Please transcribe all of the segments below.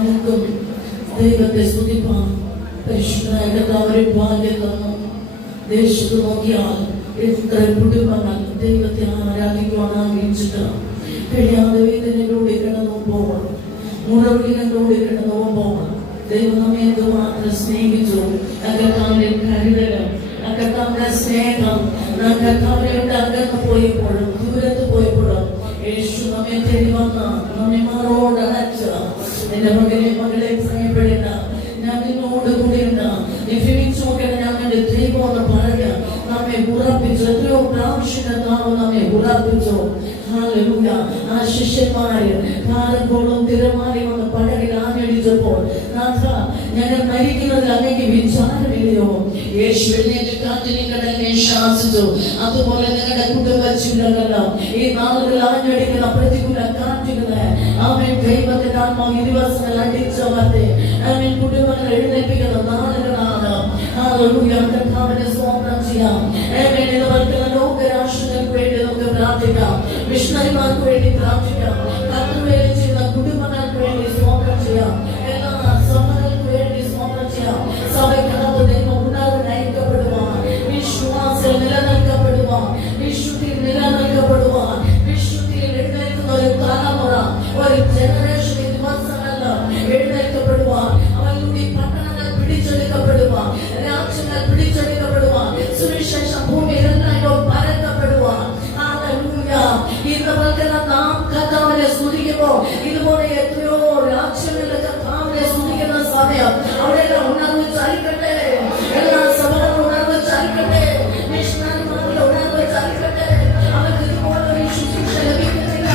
നമുക്കും ദൈവത്തെ സ്തുതിപ്പാൻ പരിശുദ്ധനായ കർത്താവ് ഭാഗ്യം തന്നു. ദേശത്ത് നോക്കിയാൽ എത്ര കുടുംബങ്ങൾ ദൈവത്തെ ആരാധിക്കുവാൻ ആഗ്രഹിച്ചിട്ട് കഴിയാതെ വേദനയിലൂടെ കിടന്നുമ്പോൾ, മുറവിളികളിലൂടെ കിടന്നുമ്പോൾ ദൈവം നമ്മെ എന്തുമാത്രം സ്നേഹിച്ചു. കർത്താവിന്റെ കരുതലും കർത്താവിന്റെ സ്നേഹം കർത്താവിനോട് അകത്ത് പോയപ്പോഴും ദൂരത്ത് പോയപ്പോഴും യേശു നമ്മെ തേടി വന്ന നമ്മെ മാറോട് അടച്ച എന്റെ മകളെ ഭയപ്പെടേണ്ട, ഞാൻ നിന്നോട് കൂടെയുണ്ട്, നീ ക്ഷമിച്ചു നോക്കേണ്ട, ഞാൻ എന്റെ ദൈവം എന്ന് പറയുക നമ്മെ ഉറപ്പിച്ചു. എത്രയോ പ്രാവശ്യം നമ്മെ ഉറപ്പിച്ചു. ആ ശിഷ്യന്മാര് കാലപ്പോഴും തിരമാറി വന്ന് പടകിൽ ആഞ്ഞടിച്ചപ്പോൾ ഞങ്ങൾ മരിക്കുന്നത് അല്ലെങ്കിൽ വിചാരമില്ലയോ? യേശു എഴുന്നേറ്റ് കാറ്റിനെ കടലിനെ ശാസിച്ചു. അതുപോലെ നിങ്ങളുടെ കുടുംബ ചിന്തകളെല്ലാം ഈ നാളുകൾ ആഞ്ഞടിക്കുന്ന പ്രതികൂല കാറ്റുകളെ അവൻ ദൈവത്തിന്റെ ആത്മാവ് ഇരുവസങ്ങൾ അടിച്ചവത്തെ അവൻ കുടുംബങ്ങൾ എഴുന്നേൽപ്പിക്കുന്ന നാളുകളാണ്. കർത്താവിനെ സ്തോത്രം ചെയ്യാം. ലോകരാഷ്ട്രങ്ങൾക്ക് വേണ്ടി നമുക്ക് പ്രാർത്ഥിക്കാം, മിഷണറിമാർക്ക് വേണ്ടി പ്രാർത്ഥിക്കാം, കർത്തൃവേല ചെയ്യുന്ന കുടുംബങ്ങൾക്ക് വേണ്ടി സ്തോത്രം ചെയ്യാം, എല്ലാ സഭകൾക്ക് വേണ്ടി സ്തോത്രം ചെയ്യാം. സഭയ്ക്കകത്ത് ദൈവം ഉണ്ടാകാൻ നയിക്കപ്പെടുവാൻ, വിശ്വാസം നിലനിൽക്കപ്പെടുവാൻ, വിശുദ്ധി നിലനിൽക്കപ്പെടുവാൻ, വിശുദ്ധിയിൽ എഴുന്നേൽക്കുന്ന ഒരു തലമുറ, ഒരു ജനറേഷൻ ദിവസമല്ല എഴുന്നേൽക്കപ്പെടുവാൻ, അവരുടെ പട്ടണങ്ങൾ പിടിച്ചെടുക്കപ്പെടുവാൻ, രാജ്യങ്ങൾ പിടിച്ചെടുക്കപ്പെടുവാൻ, സുവിശേഷ ഭൂമിയിലെല്ലാം പരത്തപ്പെടുവാൻ. ഇന്ന് പകരം നാം കർത്താവിനെ സ്തുതിക്കുമ്പോൾ ഇതുപോലെ എത്രയോ രാജ്യങ്ങളിലെ കർത്താവിനെ സ്തുതിക്കുന്ന സമയം അവിടെയെല്ലാം ഉണർവ് ചലിക്കട്ടെ, എല്ലാ സഭകളും ഉണർവ് ചലിക്കട്ടെ, മിഷണറിമാരുടെ ഉണർവ് ചലിക്കട്ടെ. അവർക്ക് ഇതുപോലെ ഒരു ശുശ്രൂഷ ലഭിക്കുന്നില്ല.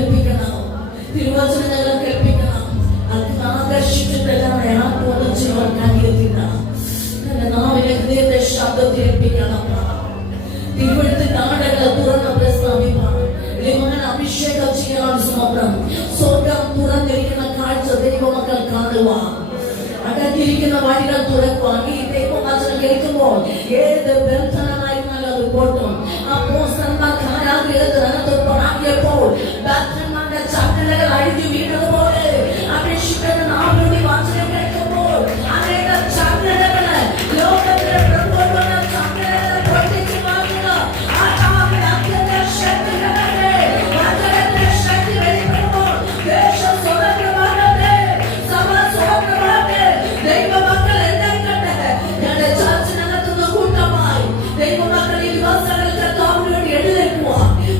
കേൾപ്പിക്കണം. തിരുവചനം ഞങ്ങളെ കേൾപ്പിക്കണം. അത് ആകർഷിച്ചിട്ടെല്ലാം ഒന്നും ചെയ്യുവാൻ കഴിയത്തില്ല. നാവിനെ ഹൃദയത്തെ ശബ്ദത്തിൽ ഏൽപ്പിക്കണം. തിരുവഴുത്ത് നാടകളെ തുറന്ന് പ്രസ്താവിക്കണം. ദൈവമകൻ അഭിഷേകം ചെയ്യാൻ സ്വന്തം സ്വർഗം തുറന്നിരിക്കുന്ന കാഴ്ച ദൈവമക്കൾ കാണുക. അടഞ്ഞിരിക്കുന്ന വഴികൾ തുറക്കുവാൻ ഈ ദൈവവചനം കേൾക്കുമ്പോൾ ഏത് ബന്ധനമായിരുന്നാലും അത് പൊട്ടും. അപ്പോസ്തലന്മാർ കാരാഗൃഹത്തിനകത്ത് പ്രാപിയപ്പോൾ ബന്ധന്മാരുടെ ചങ്ങലകൾ അഴിഞ്ഞു വീണതുപോലെ അഭിഷേകത്തിന്റെ നാവിലൂടെ വചനം കേൾക്കുമ്പോൾ അനേക ചങ്ങലകള് ലോകത്തിലെ പ്രബോധന ചങ്ങലകളെ പൊട്ടിച്ചു മാറ്റുക. ആത്മാവിന്റെ അത്യന്ത ശക്തികളെ വചനത്തിന്റെ ശക്തി വെളിപ്പെടുമ്പോൾ ദേശം സ്വതന്ത്രമാകട്ടെ, സഭ സ്വതന്ത്രമാകട്ടെ. ദൈവമക്കൾ എന്തായിക്കട്ടെ, ഞങ്ങളുടെ ചർച്ചിനകത്തുന്ന കൂട്ടമായി ദൈവമക്കൾ ഈ ദിവസങ്ങളിൽ കർത്താവിന് വേണ്ടി എഴുന്നേൽക്കുക.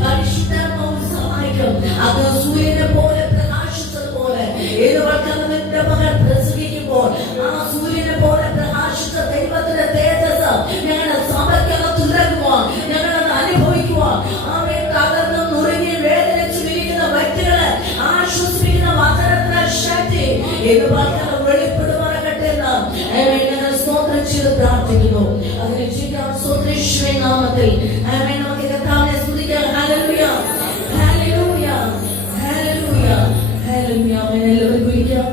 പരിശുദ്ധാത്മാവ് സഹായിക്കും. അത് സൂര്യനെ പോലെ പ്രകാശിച്ചതുപോലെ ഏത് വട്ടത്തിന്റെ മകൻ പ്രസംഗിക്കുമ്പോൾ ആ സൂര്യനെ പോലെ പ്രകാശിച്ച ദൈവത്തിന്റെ തേജസ് ഞങ്ങളുടെ സഭയ്ക്കകത്ത് ഇറങ്ങുവാൻ, ഞങ്ങളത് അനുഭവിക്കുവാൻ. അവയെ തകർന്നും നുറുങ്ങി വേദനിച്ചു ഇരിക്കുന്ന വ്യക്തികളെ ആശ്വസിപ്പിക്കുന്ന വചനത്തിന്റെ ശക്തി ഏത് വട്ടം വെളിപ്പെടുവാനാകട്ടെ എന്ന് ഞങ്ങൾ സ്തോത്രം ചെയ്ത് പ്രാർത്ഥിക്കുന്നു. അതിന് ചെയ്യാൻ സ്വദേശിയുടെ നാമത്തിൽ നമുക്ക് കർത്താവിനെ സ്തുതിക്കാം. Hallelujah, hallelujah, hallelujah, hallelujah. എല്ലാവരും വിളിക്കാം.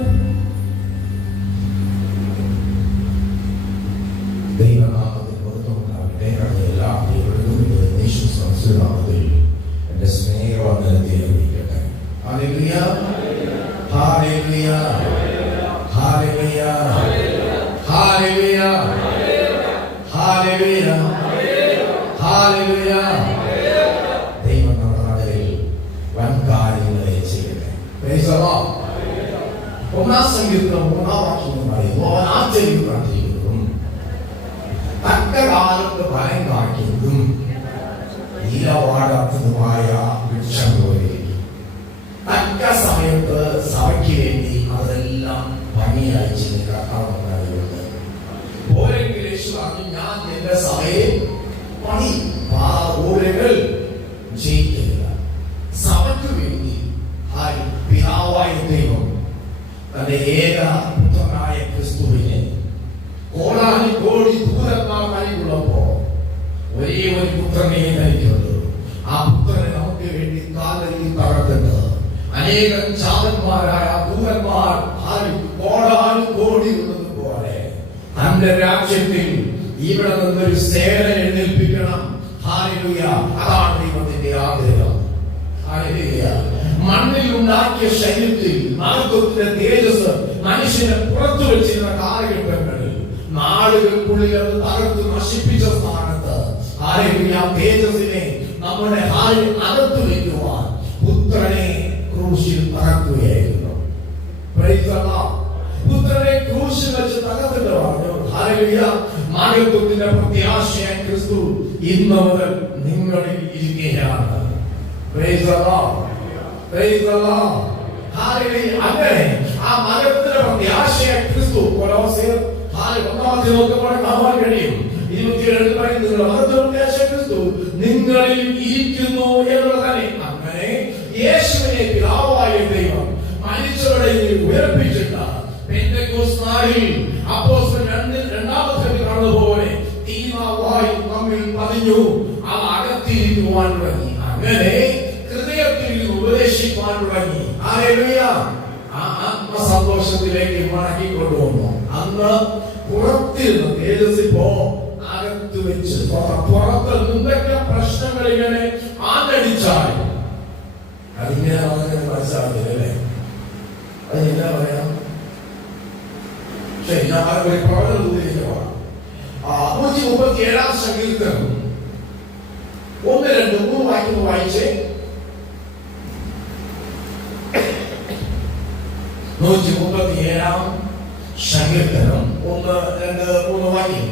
ദൈവനാമത്തിൽ മഹത്വമുണ്ടാകട്ടെ. എല്ലാ ദൈവങ്ങളും യേശുനാമത്തിൽ എന്റെ സ്നേഹവന്ദനത്തെ അറിയിക്കട്ടെ. Hallelujah, hallelujah, hallelujah, hallelujah, hallelujah, hallelujah. ദൈവം നമ്മുടെ നാട്ടിൽ വൻ കാര്യങ്ങളെ ചെയ്യട്ടെ. Praise the Lord. ഒന്നാം സങ്കീർത്തനം 3-ാം വാക്യവുമായി ആശ്ചര്യം പ്രാർത്ഥിക്കുന്നതും തക്ക കാലത്ത് ഫലം കായ്ക്കുന്നതും ഇലവാടാത്തതുമായ വൃക്ഷം പോലെ തക്ക സമയത്ത് സഭയ്ക്ക് വേണ്ടി അതെല്ലാം ഭംഗിയായി ചെയ്ത് കർത്താവുണ്ടായിട്ടുണ്ട്. ഓരെങ്കിലും യേശു പറഞ്ഞു, ഞാൻ എന്റെ സഭയെ പണി ഓരങ്ങൾ ജയിക്കുക. സഭയ്ക്ക് വേണ്ടി പിതാവായ ദൈവം തന്റെ ഏക പുത്രനായ ക്രിസ്തുവിനെ കോടാനുകോടി ദൂരന്മാർ കൈകൊള്ളുമ്പോ ഒരേ ഒരു പുത്രനെ നയിക്കുള്ളൂ. ആ പുത്രനെ നമുക്ക് വേണ്ടി കാലയിൽ തകർത്തിട്ട് അനേകം ചാതന്മാരായ ദൂരന്മാർ കോടാനുകോടി ഉള്ളതുപോലെ തന്റെ രാജ്യത്തിൽ ഇവിടെ നിന്നൊരു സേന എഴുന്നേൽപ്പിക്കണം. ഹല്ലേലൂയ. അതാണ് ദൈവത്തിന്റെ ആഗ്രഹം. ഹല്ലേലൂയ. മണ്ണിൽ ഉണ്ടാക്കിയ ശരീരത്തിൽ മഹത്വത്തിന്റെ തേജസ് മനുഷ്യനെ പുറത്തു വെച്ചിരുന്ന കാലഘട്ടങ്ങളിൽ നാടുകൾക്കുള്ളിൽ അത് തകർത്ത് നശിപ്പിച്ച സ്ഥാനത്ത് ഹല്ലേലൂയ തേജസ്സിനെ നമ്മുടെ അകത്തു വയ്ക്കുവാൻ പുത്രനെ ക്രൂശിൽ തകർക്കുകയായിരുന്നു. Price the Lord. പുത്രനെ ക്രൂശിൽ വെച്ച് തകർത്തിട്ട് പറഞ്ഞു, ഹല്ലേലൂയ, മഹത്വത്തിന്റെ പ്രത്യാശയായ ക്രിസ്തു ഇന്ന് മുതൽ നിങ്ങളിൽ ഇരിക്കുകയാണ്. Price the Lord, price the Lord, hallelujah. അങ്ങനെ ആ മഹത്വത്തിന്റെ പ്രത്യാശയായ ക്രിസ്തു കൊലോസ്യർ 1 നോക്കുമ്പോൾ കാണാൻ കഴിയും. 27 പറയുന്നത് മഹത്വത്തിന്റെ പ്രത്യാശയായ ക്രിസ്തു നിങ്ങളിൽ ഇരിക്കുന്നു എന്നുള്ളതാണ്. അങ്ങനെ യേശുവിനെ പിതാവായ ദൈവം മരിച്ചവരെ ഉയർപ്പിച്ചിട്ട് പെന്തക്കോസ്ത് നാളിൽ അപ്പോസ്തലർ രണ്ടാമത്തെ കാണുന്നതുപോലെ തീനാവായി നമ്മിൽ പതിഞ്ഞു. അത് അകത്തിരിക്കുവാൻ തുടങ്ങി. അങ്ങനെ ഹൃദയത്തിൽ ഉപദേശിക്കുവാൻ തുടങ്ങി. ഹല്ലേലൂയ. ആ ആത്മസന്തോഷത്തിലേക്ക് മടക്കിക്കൊണ്ടുവന്നു. അന്ന് പുറത്തിരുന്ന് തേജസ്സിപ്പോ അകത്ത് വെച്ച് പുറത്ത് എന്തൊക്കെ പ്രശ്നങ്ങൾ ഇങ്ങനെ ആഞ്ഞടിച്ചാൽ അതിങ്ങനെ വളരെ മനസ്സിലാക്കില്ല അല്ലേ? അതിനെന്താ പറയാം? ശരി, ഞാൻ ഒരു പ്രവചനം ഉദ്ദേശിക്കുക. 137-ാം സങ്കീർത്തനം 1, 2, 3 വാക്യം വായിച്ചേ. 137-ാം സങ്കീർത്തനം 1, 2, 3 വാക്യം.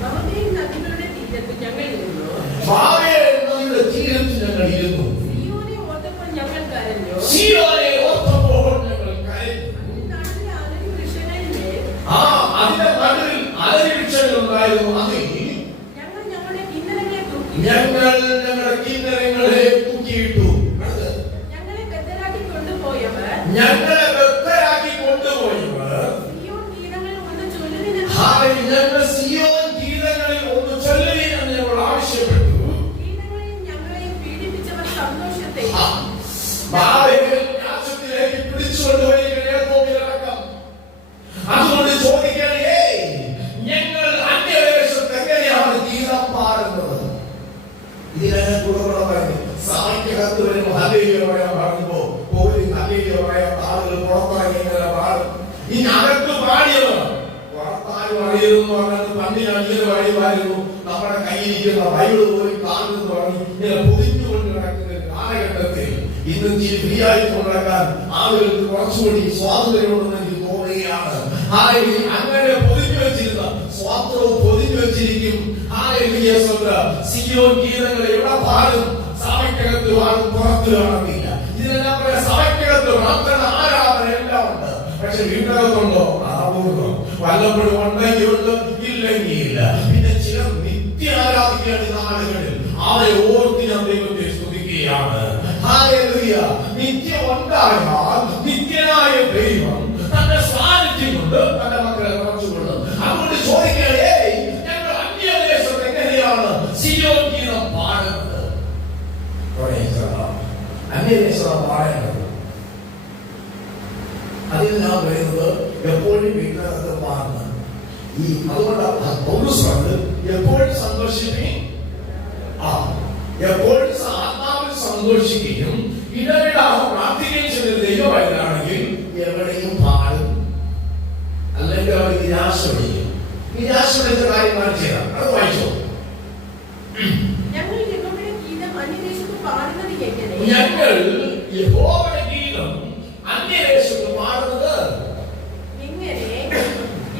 ബാബേൽ നദികളുടെ തീരത്ത് ഞങ്ങൾ ഇരുന്നു. ബാബേൽ നദിയുടെ തീരത്ത് ഞങ്ങൾ ഇരുന്നു. സിയോനെ ഓർത്തപ്പോൾ ഞങ്ങൾ കരഞ്ഞു. സിയോനെ ഓർത്തപ്പോൾ ഞങ്ങൾ കരഞ്ഞു. അതിന്റെ നടുവിൽ അലരിവൃക്ഷങ്ങൾ ഉണ്ടായിരുന്നു. അതിൽ ഞങ്ങൾ ഞങ്ങളുടെ കിന്നരങ്ങളെ തൂക്കി. ഞങ്ങൾ ഞങ്ങളുടെ കിന്നരങ്ങളെ തൂക്കിയിട്ടു. ഞങ്ങളെ ബദ്ധരാക്കി കൊണ്ടുപോയവർ സിയോൻ ഗീതങ്ങളിൽ ഒന്ന് ചൊല്ലുവിനെന്ന് ഞങ്ങൾ സിയോൻ ഗീതങ്ങളിൽ ഒന്ന് ചൊല്ലുവിനെന്ന് ഞങ്ങൾ ആവശ്യപ്പെട്ടു. ഗീതങ്ങളിൽ ഞങ്ങളെ പീഡിപ്പിച്ചവർ സന്തോഷത്തെ ബാബേൽ രാജ്യത്തിലേക്ക് പിടിച്ചുകൊണ്ടുപോയി യാക്കോബിലടക്കം. അതുകൊണ്ട് ചോദിക്കണേ, ഞങ്ങൾ അന്യദേശത്ത് എങ്ങനെയാണ് ഗീതം പാടുന്നത്? ഇതിനെ കൂടുതൽ സഭയ്ക്കകത്ത് വരുമ്പോൾ ഹല്ലേലൂയ പാടുമ്പോ പോലും ഹല്ലേലൂയ ആളുകൾ പുറത്തിറങ്ങി ഇങ്ങനെ പാടും. ഇനി അകത്ത് പാടിയവർ പുറത്താരും അറിയുന്നു പറഞ്ഞത് പണ്ടിന് അടിയത് കഴിയുമായിരുന്നു. നമ്മുടെ കയ്യിലിരിക്കുന്ന ബൈബിള് പോയി കാണുന്നു പറഞ്ഞ് ഇങ്ങനെ പൊതിഞ്ഞുകൊണ്ട് കിടക്കുന്ന കാലഘട്ടത്തിൽ ഇന്ന് ഫ്രീ ആയിട്ട് കൊണ്ടുവരാൻ ആളുകൾക്ക് കുറച്ചുകൂടി സ്വാതന്ത്ര്യമുണ്ടെന്ന് എനിക്ക് തോന്നുകയാണ്. അങ്ങനെ പൊതിഞ്ഞു വെച്ചിരുന്ന സ്വാതന്ത്ര്യവും പൊതിഞ്ഞു വെച്ചിരിക്കും. സിയോൻ ഗീതങ്ങൾ എവിടെ പാടും? സഭയ്ക്കകത്ത് പാടും, പുറത്ത് കാണുന്നില്ല. ഇതിനെല്ലാം പറയാം, സഭയ്ക്കകത്ത് പ്രാർത്ഥന ആരാധന എല്ലാം ഉണ്ട്. പക്ഷെ വീട്ടകത്തുണ്ടോ? അപൂർവം. വല്ലപ്പോഴും ഉണ്ടെങ്കിൽ ഉണ്ട്, ഇല്ലെങ്കിൽ ഇല്ല. പിന്നെ ചിലർ നിത്യ ആരാധിക്കുകയാണ് നാടുകളിൽ. അവരെ ഓർത്ത് ഞാൻ ദൈവത്തെ സ്തുതിക്കുകയാണ്. നിത്യം ഉണ്ടായാൽ നിത്യനായ ദൈവം തന്റെ സാന്നിധ്യം കൊണ്ട് തന്റെ മക്കളെ നിറച്ചുകൊള്ളും. അതുകൊണ്ട് ചോദിക്കണേ, ഞങ്ങൾ അന്യദേശത്ത് എങ്ങനെയാണ് സിയോൻ ഗീതം പാടുന്നത്? അന്യദേശം പാടുന്നത് അതിൽ നാം വരുന്നത് എപ്പോഴും വീട്ടിനകത്ത് പാടുന്നത്. അതുകൊണ്ട് പൗലോസ് പറഞ്ഞത് എപ്പോഴും സന്തോഷിക്കുകയും എപ്പോഴും ആത്മാവിൽ സന്തോഷിക്കുകയും ഇടവിടാതെ പ്രാർത്ഥിക്കുകയും ചെയ്ത ദൈവമായതാണെങ്കിൽ എവിടെയും പാടും. അല്ലെങ്കിൽ അവർ നിരാശ പിടിക്കും. നിരാശ പിടിച്ച കാര്യമാണ് ചെയ്യാം. അത് വായിച്ചോ. ഞങ്ങൾ യഹോവയുടെ ഗീതം അന്യദേശത്ത് പാടുന്നത് എങ്ങനെ? ഞങ്ങൾ യഹോവയുടെ ഗീതം അന്യദേശത്ത് പാടുന്നത് എങ്ങനെ?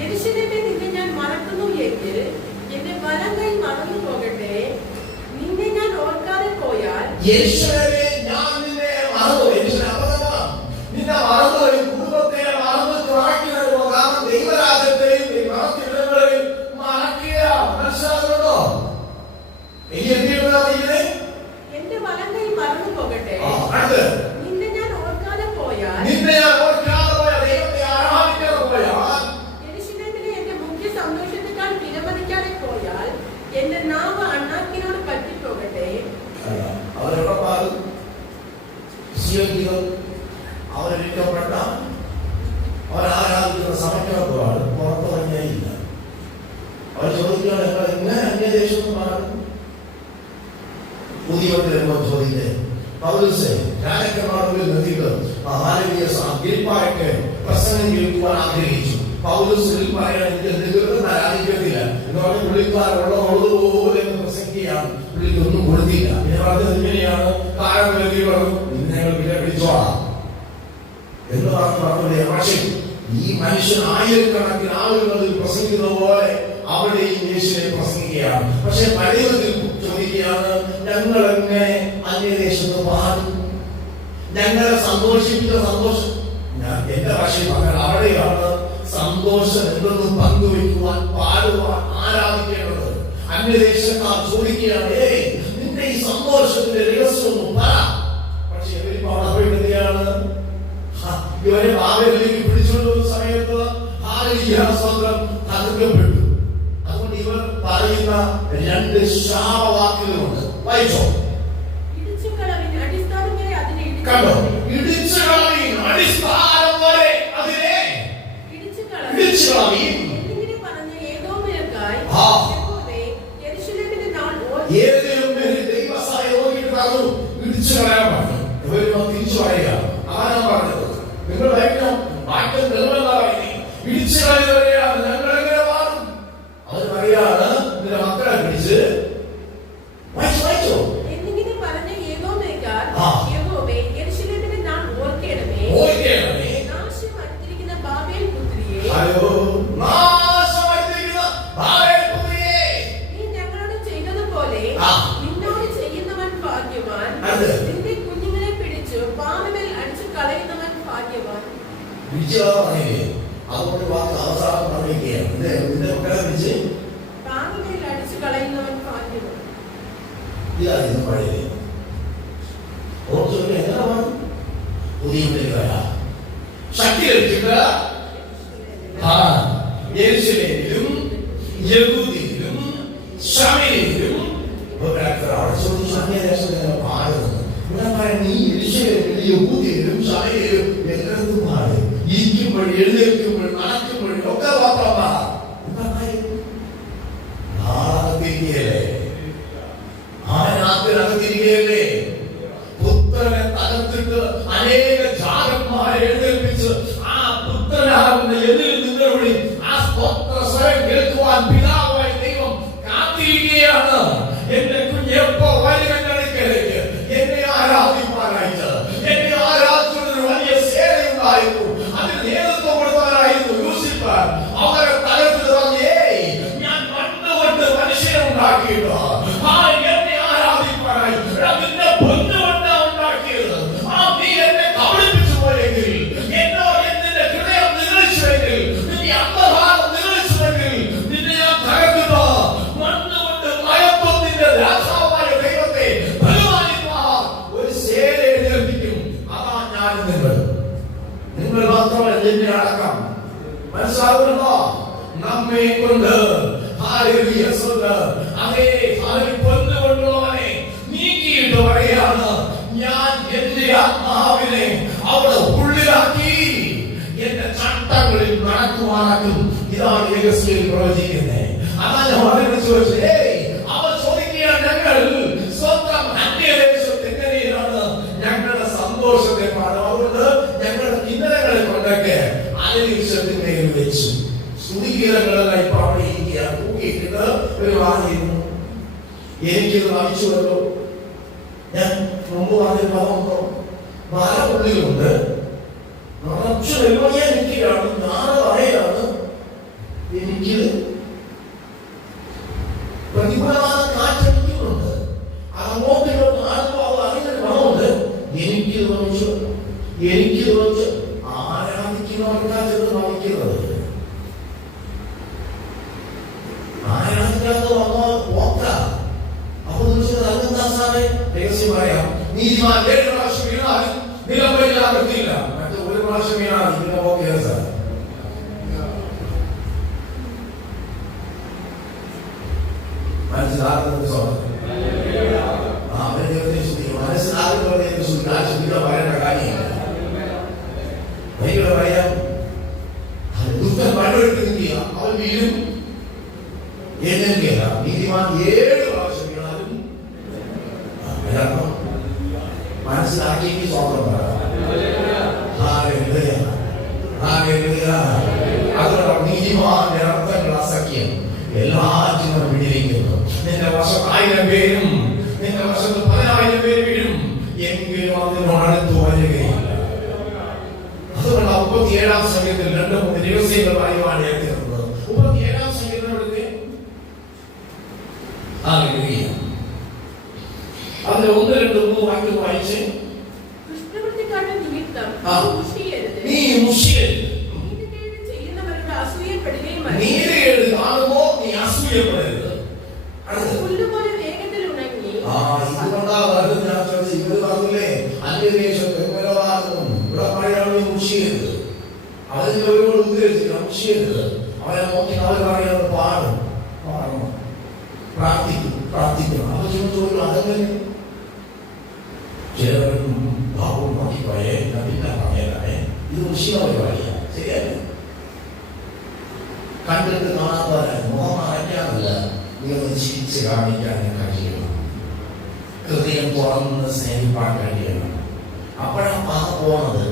യെരൂശലേമേ, നിന്നെ ഞാൻ മറക്കുന്നു എങ്കിൽ എന്റെ വലം കൈ മറന്നു പോകട്ടെ. നിന്നെ ഞാൻ ഓർക്കാതെ പോയാൽ യെരൂശലേമേ, ഞാൻ നിന്നെ മറന്നു. നിന്നെ മറന്നുപോയി, കുടുംബത്തെ മറന്നു തുറക്കുന്നത് കാരണം ദൈവരാജ്യത്തെയും ദൈവങ്ങളെയും മറക്കുക. മനസ്സിലാകുന്നുണ്ടോ? എന്റെ വലം കൈ മറന്നു പോകട്ടെ. നിന്നെ ഞാൻ ഓർക്കാതെ പോയാൽ ദൈവത്തെ ആരാധിക്കാതെ പോയാൽ യെരൂശലേമിലെ എന്റെ മുഖ്യ സന്തോഷത്തെക്കാൾ വിലമതിക്കാതെ പോയാൽ എന്റെ നാവ് അണ്ണാക്കിനോട് പറ്റിപ്പോകട്ടെ. അവരെവിടെ പാടും? അവരിക്കപ്പെട്ട അവരാരാധിക്കുന്ന സഭയ്ക്കകത്ത് പാടും, പുറത്തിറങ്ങിയില്ല. അവർ ചോദിക്കുകയാണ്, ഞങ്ങൾ എങ്ങനെ അന്യദേശത്ത് പാടും? പുതിയ ചോദിക്കേ പൗലോസേ, രാജാക്കന്മാരുടെ നിർത്തിയിട്ട് ഗിരിപ്പായിട്ട് പ്രസംഗം കേൾക്കുവാൻ ആഗ്രഹിച്ചു. പൗലോസ് പറയാൻ എനിക്ക് എന്തെങ്കിലും ആരാധിക്കത്തില്ല എന്ന് പറഞ്ഞ് പുള്ളിക്കാരുള്ളതുപോലെ പ്രസംഗിക്കുകയാണ്. പുള്ളിക്ക് ഒന്നും കൊടുത്തില്ല. പിന്നെ പറഞ്ഞത് ഇങ്ങനെയാണ്, കാലം വേണ്ടി പറഞ്ഞു, ഇന്ന് ഞങ്ങൾ പിന്നെ പിടിച്ചോളാം എന്ന് പറഞ്ഞു. പക്ഷേ ഈ മനുഷ്യൻ ആയിരക്കണക്കിന് ആളുകളിൽ പ്രസംഗിക്കുന്ന പോലെ അവിടെയും യേശുവിനെ പ്രസംഗിക്കുകയാണ്. പക്ഷെ പഴയതിൽ ചോദിക്കുകയാണ്, ഞങ്ങൾ എങ്ങനെ അന്യദേശത്ത് പാടും? ഞങ്ങളെ സന്തോഷിപ്പിച്ച സന്തോഷം, ഞാൻ എന്റെ ഭാഷയിൽ പറഞ്ഞാൽ അവിടെയാണ് സന്തോഷം എന്തെന്ന് പങ്കുവയ്ക്കുവാൻ, പാടുവാൻ, ആരാധിക്കേണ്ടത്. അന്യദേശക്കാർ ചോദിക്കുകയാണ്, നിന്റെ ഈ സന്തോഷത്തിന്റെ രഹസ്യമൊന്നും പറ. പക്ഷെ ഇവരിപ്പോ അവിടെ പോയിട്ടാണ് ഇവരെ ബാബേലിലേക്ക് പിടിച്ചുകൊണ്ടുവന്ന സമയത്ത് സ്വന്തം തകർക്കപ്പെട്ടു. അതുകൊണ്ട് ഇവർ പറയുന്ന രണ്ട് ശാപവാക്കുകളുണ്ട്. വായിച്ചോ. കണ്ടോ? ഇടിച്ചുകളവിൻ, അടിസ്ഥാനം വരെ അതിനെ ഇടിച്ചുകളവിൻ. ഏതെങ്കിലും ദൈവസഹായം നോക്കിയിട്ട് പറഞ്ഞു ഇടിച്ചു കളയാൻ പറഞ്ഞു. ഇവര് തിരിച്ചു പറയുക, ആരാ പറഞ്ഞത്? നിങ്ങൾ വാക്യം നിർമ്മലമായി ഇടിച്ചു കളയുന്നവരെയാണ് ഞങ്ങൾ എങ്ങനെ മാറും? അവർ പറയാണ്, നിന്റെ മക്കളെ പിടിച്ച് വായിച്ചോ. കുഞ്ഞുങ്ങളെ പിടിച്ചു പാമ്പിൽ അടിച്ചു കളയുന്നവൻ ഭാഗ്യവാൻ. അതുകൊണ്ട് വാക്ക് അവസാനം പറഞ്ഞിരിക്കുകയാണ്, നിന്റെ മക്കളെ പിടിച്ച് പാമ്പിൽ അടിച്ചു കളയുന്നവൻ ഭാഗ്യവാൻ. ഇതായിരുന്നു പഴയത്. ഓർച്ചു എങ്ങനെ പുതിയ ശക്തി ലഭിച്ചിട്ട് യെരൂശലേമിലും യഹൂദിയിലും ശമര്യയിലും പാടുന്നു. ഇവിടെ പറയാൻ നീ യെരൂശലേമിലും യഹൂദിയിലും ശമര്യയിലും എല്ലായിടത്തും പാടും. ഇരിക്കുമ്പോഴും എഴുന്നേൽക്കുമ്പോഴും നടക്കുമ്പോഴും ഒക്കെ മാത്രമാ തിരികെയല്ലേ, ആരാത്തിനകത്തിരികെയല്ലേ. പുത്രനെ തകർത്തിട്ട് അനേക ജാതന്മാരെ എഴുന്നേൽപ്പിച്ച് ആ പുത്രനാകുന്ന എന്നിൽ നിങ്ങളുടെ ആ സ്തോത്ര സ്വരം കേൾക്കുവാൻ പിതാവായ ദൈവം കാത്തിരിക്കുകയാണ്. എന്റെ കുഞ്ഞ് എപ്പോ വരും എന്റെ അടുക്കലേക്ക് എന്നെ ആരാധിപ്പാനായിട്ട്. എന്നെ ആരാധിച്ചൊരു വലിയ സേനയുണ്ടായിരുന്നു. അതിന് നേതൃത്വം കൊടുത്തവരായിരുന്നു യൂസിഫ്. അവരെ തകർത്തിട്ട് പറഞ്ഞേ, ഞാൻ മണ്ണുകൊണ്ട് മനുഷ്യനെ ഉണ്ടാക്കിയിട്ട് എന്നെ ആരാധിപ്പാനായി നിന്നെ പൊന്നുകൊണ്ടാ ഉണ്ടാക്കിയത്. നീ എന്നെ കബളിപ്പിച്ചു പോയെങ്കിൽ, എന്നോ എന്നിന്റെ ഹൃദയം നിഗളിച്ചുവെങ്കിൽ, നിന്റെ അന്തഭാഗം നിഗളിച്ചുവെങ്കിൽ നിന്നെ ഞാൻ തകർത്തിട്ട് മണ്ണുകൊണ്ട് മയത്വത്തിന്റെ രാജാവായ ദൈവത്തെ ബഹുമാനിപ്പാൻ ഒരു സേന എഴുന്നേൽപ്പിക്കും. അതാ ഞാൻ നിങ്ങൾ മാത്രമല്ല എന്നെ അടക്കം. മനസ്സിലാവുന്നുണ്ടോ? നമ്മെ കൊണ്ട് അതേ പൊന്നുകൊണ്ടുള്ളവനെ നീക്കിയിട്ട് പറയാണ്, ഞാൻ എന്റെ ആത്മാവിനെ അവിടെ ഉള്ളിലാക്കി എന്റെ ചട്ടങ്ങളിൽ നടക്കുവാനാക്കും. ഇതാണ് യെഹൂദിയിൽ പ്രവചിക്കുന്നത്. അതാണ് അവരോട് ചോദിച്ചത്. അവർ ചോദിക്കുകയാണ്, ഞങ്ങൾ സ്വന്തം അന്യദേശത്ത് എങ്ങനെയാണ് ഞങ്ങളുടെ സന്തോഷത്തെ പാടും. അതുകൊണ്ട് ഞങ്ങളുടെ കിന്നരങ്ങളെ കൊണ്ടൊക്കെ അലക്ഷ്യത്തിന്മേൽ വെച്ചു. സ്തുതിഗീതങ്ങളെല്ലാം ഇപ്പൊ അവിടെ ഇരിക്കുക തൂക്കിയിട്ടിട്ട് ഒരു വാദിക്കുന്നു. എനിക്കിത് വായിച്ചുവല്ലോ. ഞാൻ മുമ്പ് പറഞ്ഞ പദമുണ്ടോ? മല ഉള്ളിലുണ്ട്, നിറച്ചു വെള്ളിയ നിൽക്കുകയാണ്, ഞാൻ പറയാണ് എനിക്കിത് പ്രതികൂലമായ കാറ്റടിക്കുന്നുണ്ട്. അങ്ങോട്ട് കാണുമ്പോൾ അതിനൊരു മണമുണ്ട്. എനിക്കിത് തോന്നിച്ചു, എനിക്കിത് തോന്നിച്ച് ആരാധിക്കുന്നവർക്കാ ചെന്ന് വായിക്കുന്നത്. ആരാധിക്കാത്ത പോക്ക. അപ്പൊ അതെന്താസാറെ രഹസ്യം പറയാം. നീതിമാൻ 7 പ്രാവശ്യം വീണാലും നിലമ്പരിലാകത്തില്ല. മറ്റു 1 പ്രാവശ്യം വീണാൽ പിന്നെ ഓക്കെ സാർ. മനസ്സിലാക്കുന്നത് മനസ്സിലാകുന്ന പറയേണ്ട കാര്യമില്ല. ഭയങ്കര പറയാം. ദുഷ്ടൻ പണ്ടെടുത്ത് നിൽക്കുക, അവൻ വീഴും. എഴുന്നേൽക്കുകയില്ല. നീതിമാൻ 7 പ്രാവശ്യം വീണാലും മനസ്സിലാക്കിയെങ്കിൽ സ്വാതന്ത്ര്യം പറയാം. അതുകൊണ്ട് നീതിമാന്റെ അർത്ഥങ്ങൾ അസഖ്യം. എല്ലാറ്റിനും പിടിയിരിക്കുന്നു. നിന്റെ വർഷം 1000 പേരും നിന്റെ വർഷത്തിൽ 10,000 പേര് വീഴും, എങ്കിലും അതിനോട് അടുത്ത് വരികയില്ല. അതുകൊണ്ട് 37-ാം സംഗീതത്തിൽ 2-3 രഹസ്യങ്ങൾ പറയുവാണ് എഴുതിയിരുന്നത്. 37-ാം സംഗീതം എടുത്ത് അതിൽ 1, 2, 3 വാക്യം വായിച്ച് നീ മുഷിയരുത്. നീതികേട് കാണുമ്പോ നീ അസൂയപ്പെടരുത്. ഇതുകൊണ്ടാ ഞാൻ ചോദിച്ചു, ഇവര് പറഞ്ഞില്ലേ അന്യദേശത്ത് എങ്ങനെയാകും ഇവിടെ പറയാണ് നീ മുഷിയരുത്. അതിന് ഒരുപാട് ഉദ്ദേശിച്ചില്ല, മുഷിയരുത്. അവരെ നോക്കി അവർ പറയുന്നത് പാടും, പാടണം, പ്രാർത്ഥിക്കണം. അപ്പൊ ചോദിച്ചു അതെങ്ങനെ ചിലവരും ഭാവം നോക്കി പോയേ പിന്നെ പറഞ്ഞേ ഇത് മുഷിയ പരിപാടിയാണ്. ശരിയല്ല, കണ്ടിട്ട് കാണാത്തവരെ മുഖം അടയ്ക്കാറില്ല, നിങ്ങൾ ചിരിച്ച് കാണിക്കാൻ കഴിയണം. ഹൃദയം തുറന്ന് സ്നേഹിപ്പാൻ കഴിയണം. അപ്പോഴാണ് പാ പോകുന്നത്,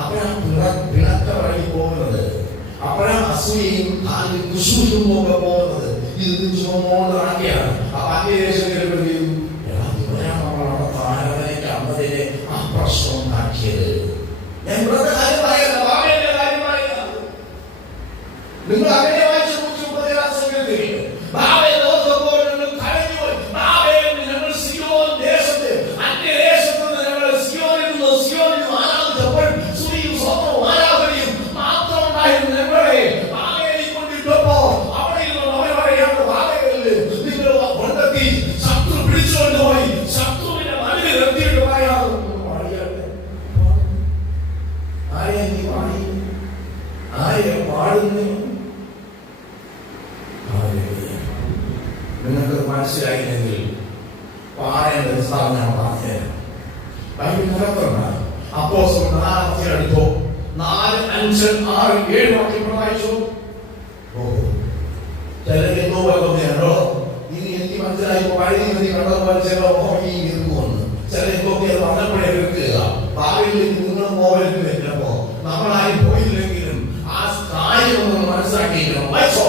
അപ്പോഴാണ് പിണക്ക വഴി പോകുന്നത്, അപ്പോഴാണ് അസൂയയും കാലിൽ കുശുകുശുമ്പോ ഒക്കെ പോകുന്നത്. ഇത് ചുമന്നുകൊണ്ട് നടക്കുകയാണ്. അപ്പൊ അന്യദേശങ്ങളിലും നമ്മളവിടെ താരതയ്ക്ക് അമ്മതിനെ ആ പ്രശ്നം ഉണ്ടാക്കിയത്. ഞാൻ ഇവിടുത്തെ കാര്യം പറയുന്നത് ബാബയുടെ കാര്യം പറയുന്നത്. നിങ്ങൾ അങ്ങനെ വായിച്ചു മനസ്സിലായില്ലെങ്കിൽ പാറേണ്ട പുസ്തകം ഞാൻ പറഞ്ഞുതരാം. ബൈബിൾ നിരത്തുണ്ട്. അപ്പോസ്തലർ 4 എടുത്തോ, 4, 5, 6, 7 വാക്യം വായിച്ചു. ചിലര് എന്തോ പറയുന്നുണ്ടോ, ഇനി എനിക്ക് മനസ്സിലായി പഴയ നീ കണ്ടതുപോലെ ചില ഓഹി ഇരിക്കുമെന്ന്. ചില എന്തൊക്കെ വന്നപ്പോഴേ വെക്കുക. ഭാവിയിലേക്ക് നിങ്ങളും പോകരുത് വെച്ചപ്പോ നമ്മളാരും പോയില്ലെങ്കിലും ആ കാര്യം ഒന്ന് മനസ്സിലാക്കിയിരിക്കണം. വായിച്ചോ.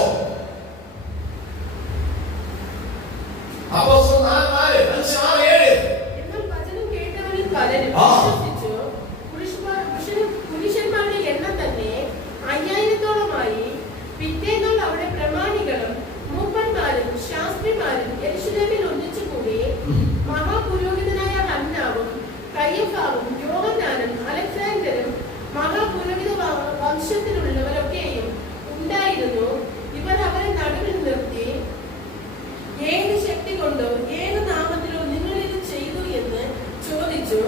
അപ്പോസ്തലർ 4, 5, 6, 7. എന്നാൽ വചനം കേട്ടവരിൽ പലരും വിശ്വസിച്ചു. പുരുഷന്മാരുടെ എണ്ണം തന്നെ 5000-ഓളമായി. പിറ്റേന്നാൾ അവിടെ പ്രമാണികളും മൂപ്പന്മാരും ശാസ്ത്രിമാരും യെരൂശലേമിൽ ഒന്നിച്ചുകൂടി. മഹാപുരോഹിതനായ ഹന്നാവും കയ്യഫാവും യോഹന്നാനും അലക്സാണ്ടറും മഹാപുരോഹിത വംശത്തിലുള്ളവരൊക്കെയും ഉണ്ടായിരുന്നു. ഇവർ അവരെ നടുവിൽ നിർത്തി, ഏത് ശക്തി കൊണ്ടോ ഏത് നാമത്തിലോ നിങ്ങൾ ഇത് ചെയ്തു എന്ന് ചോദിച്ചു.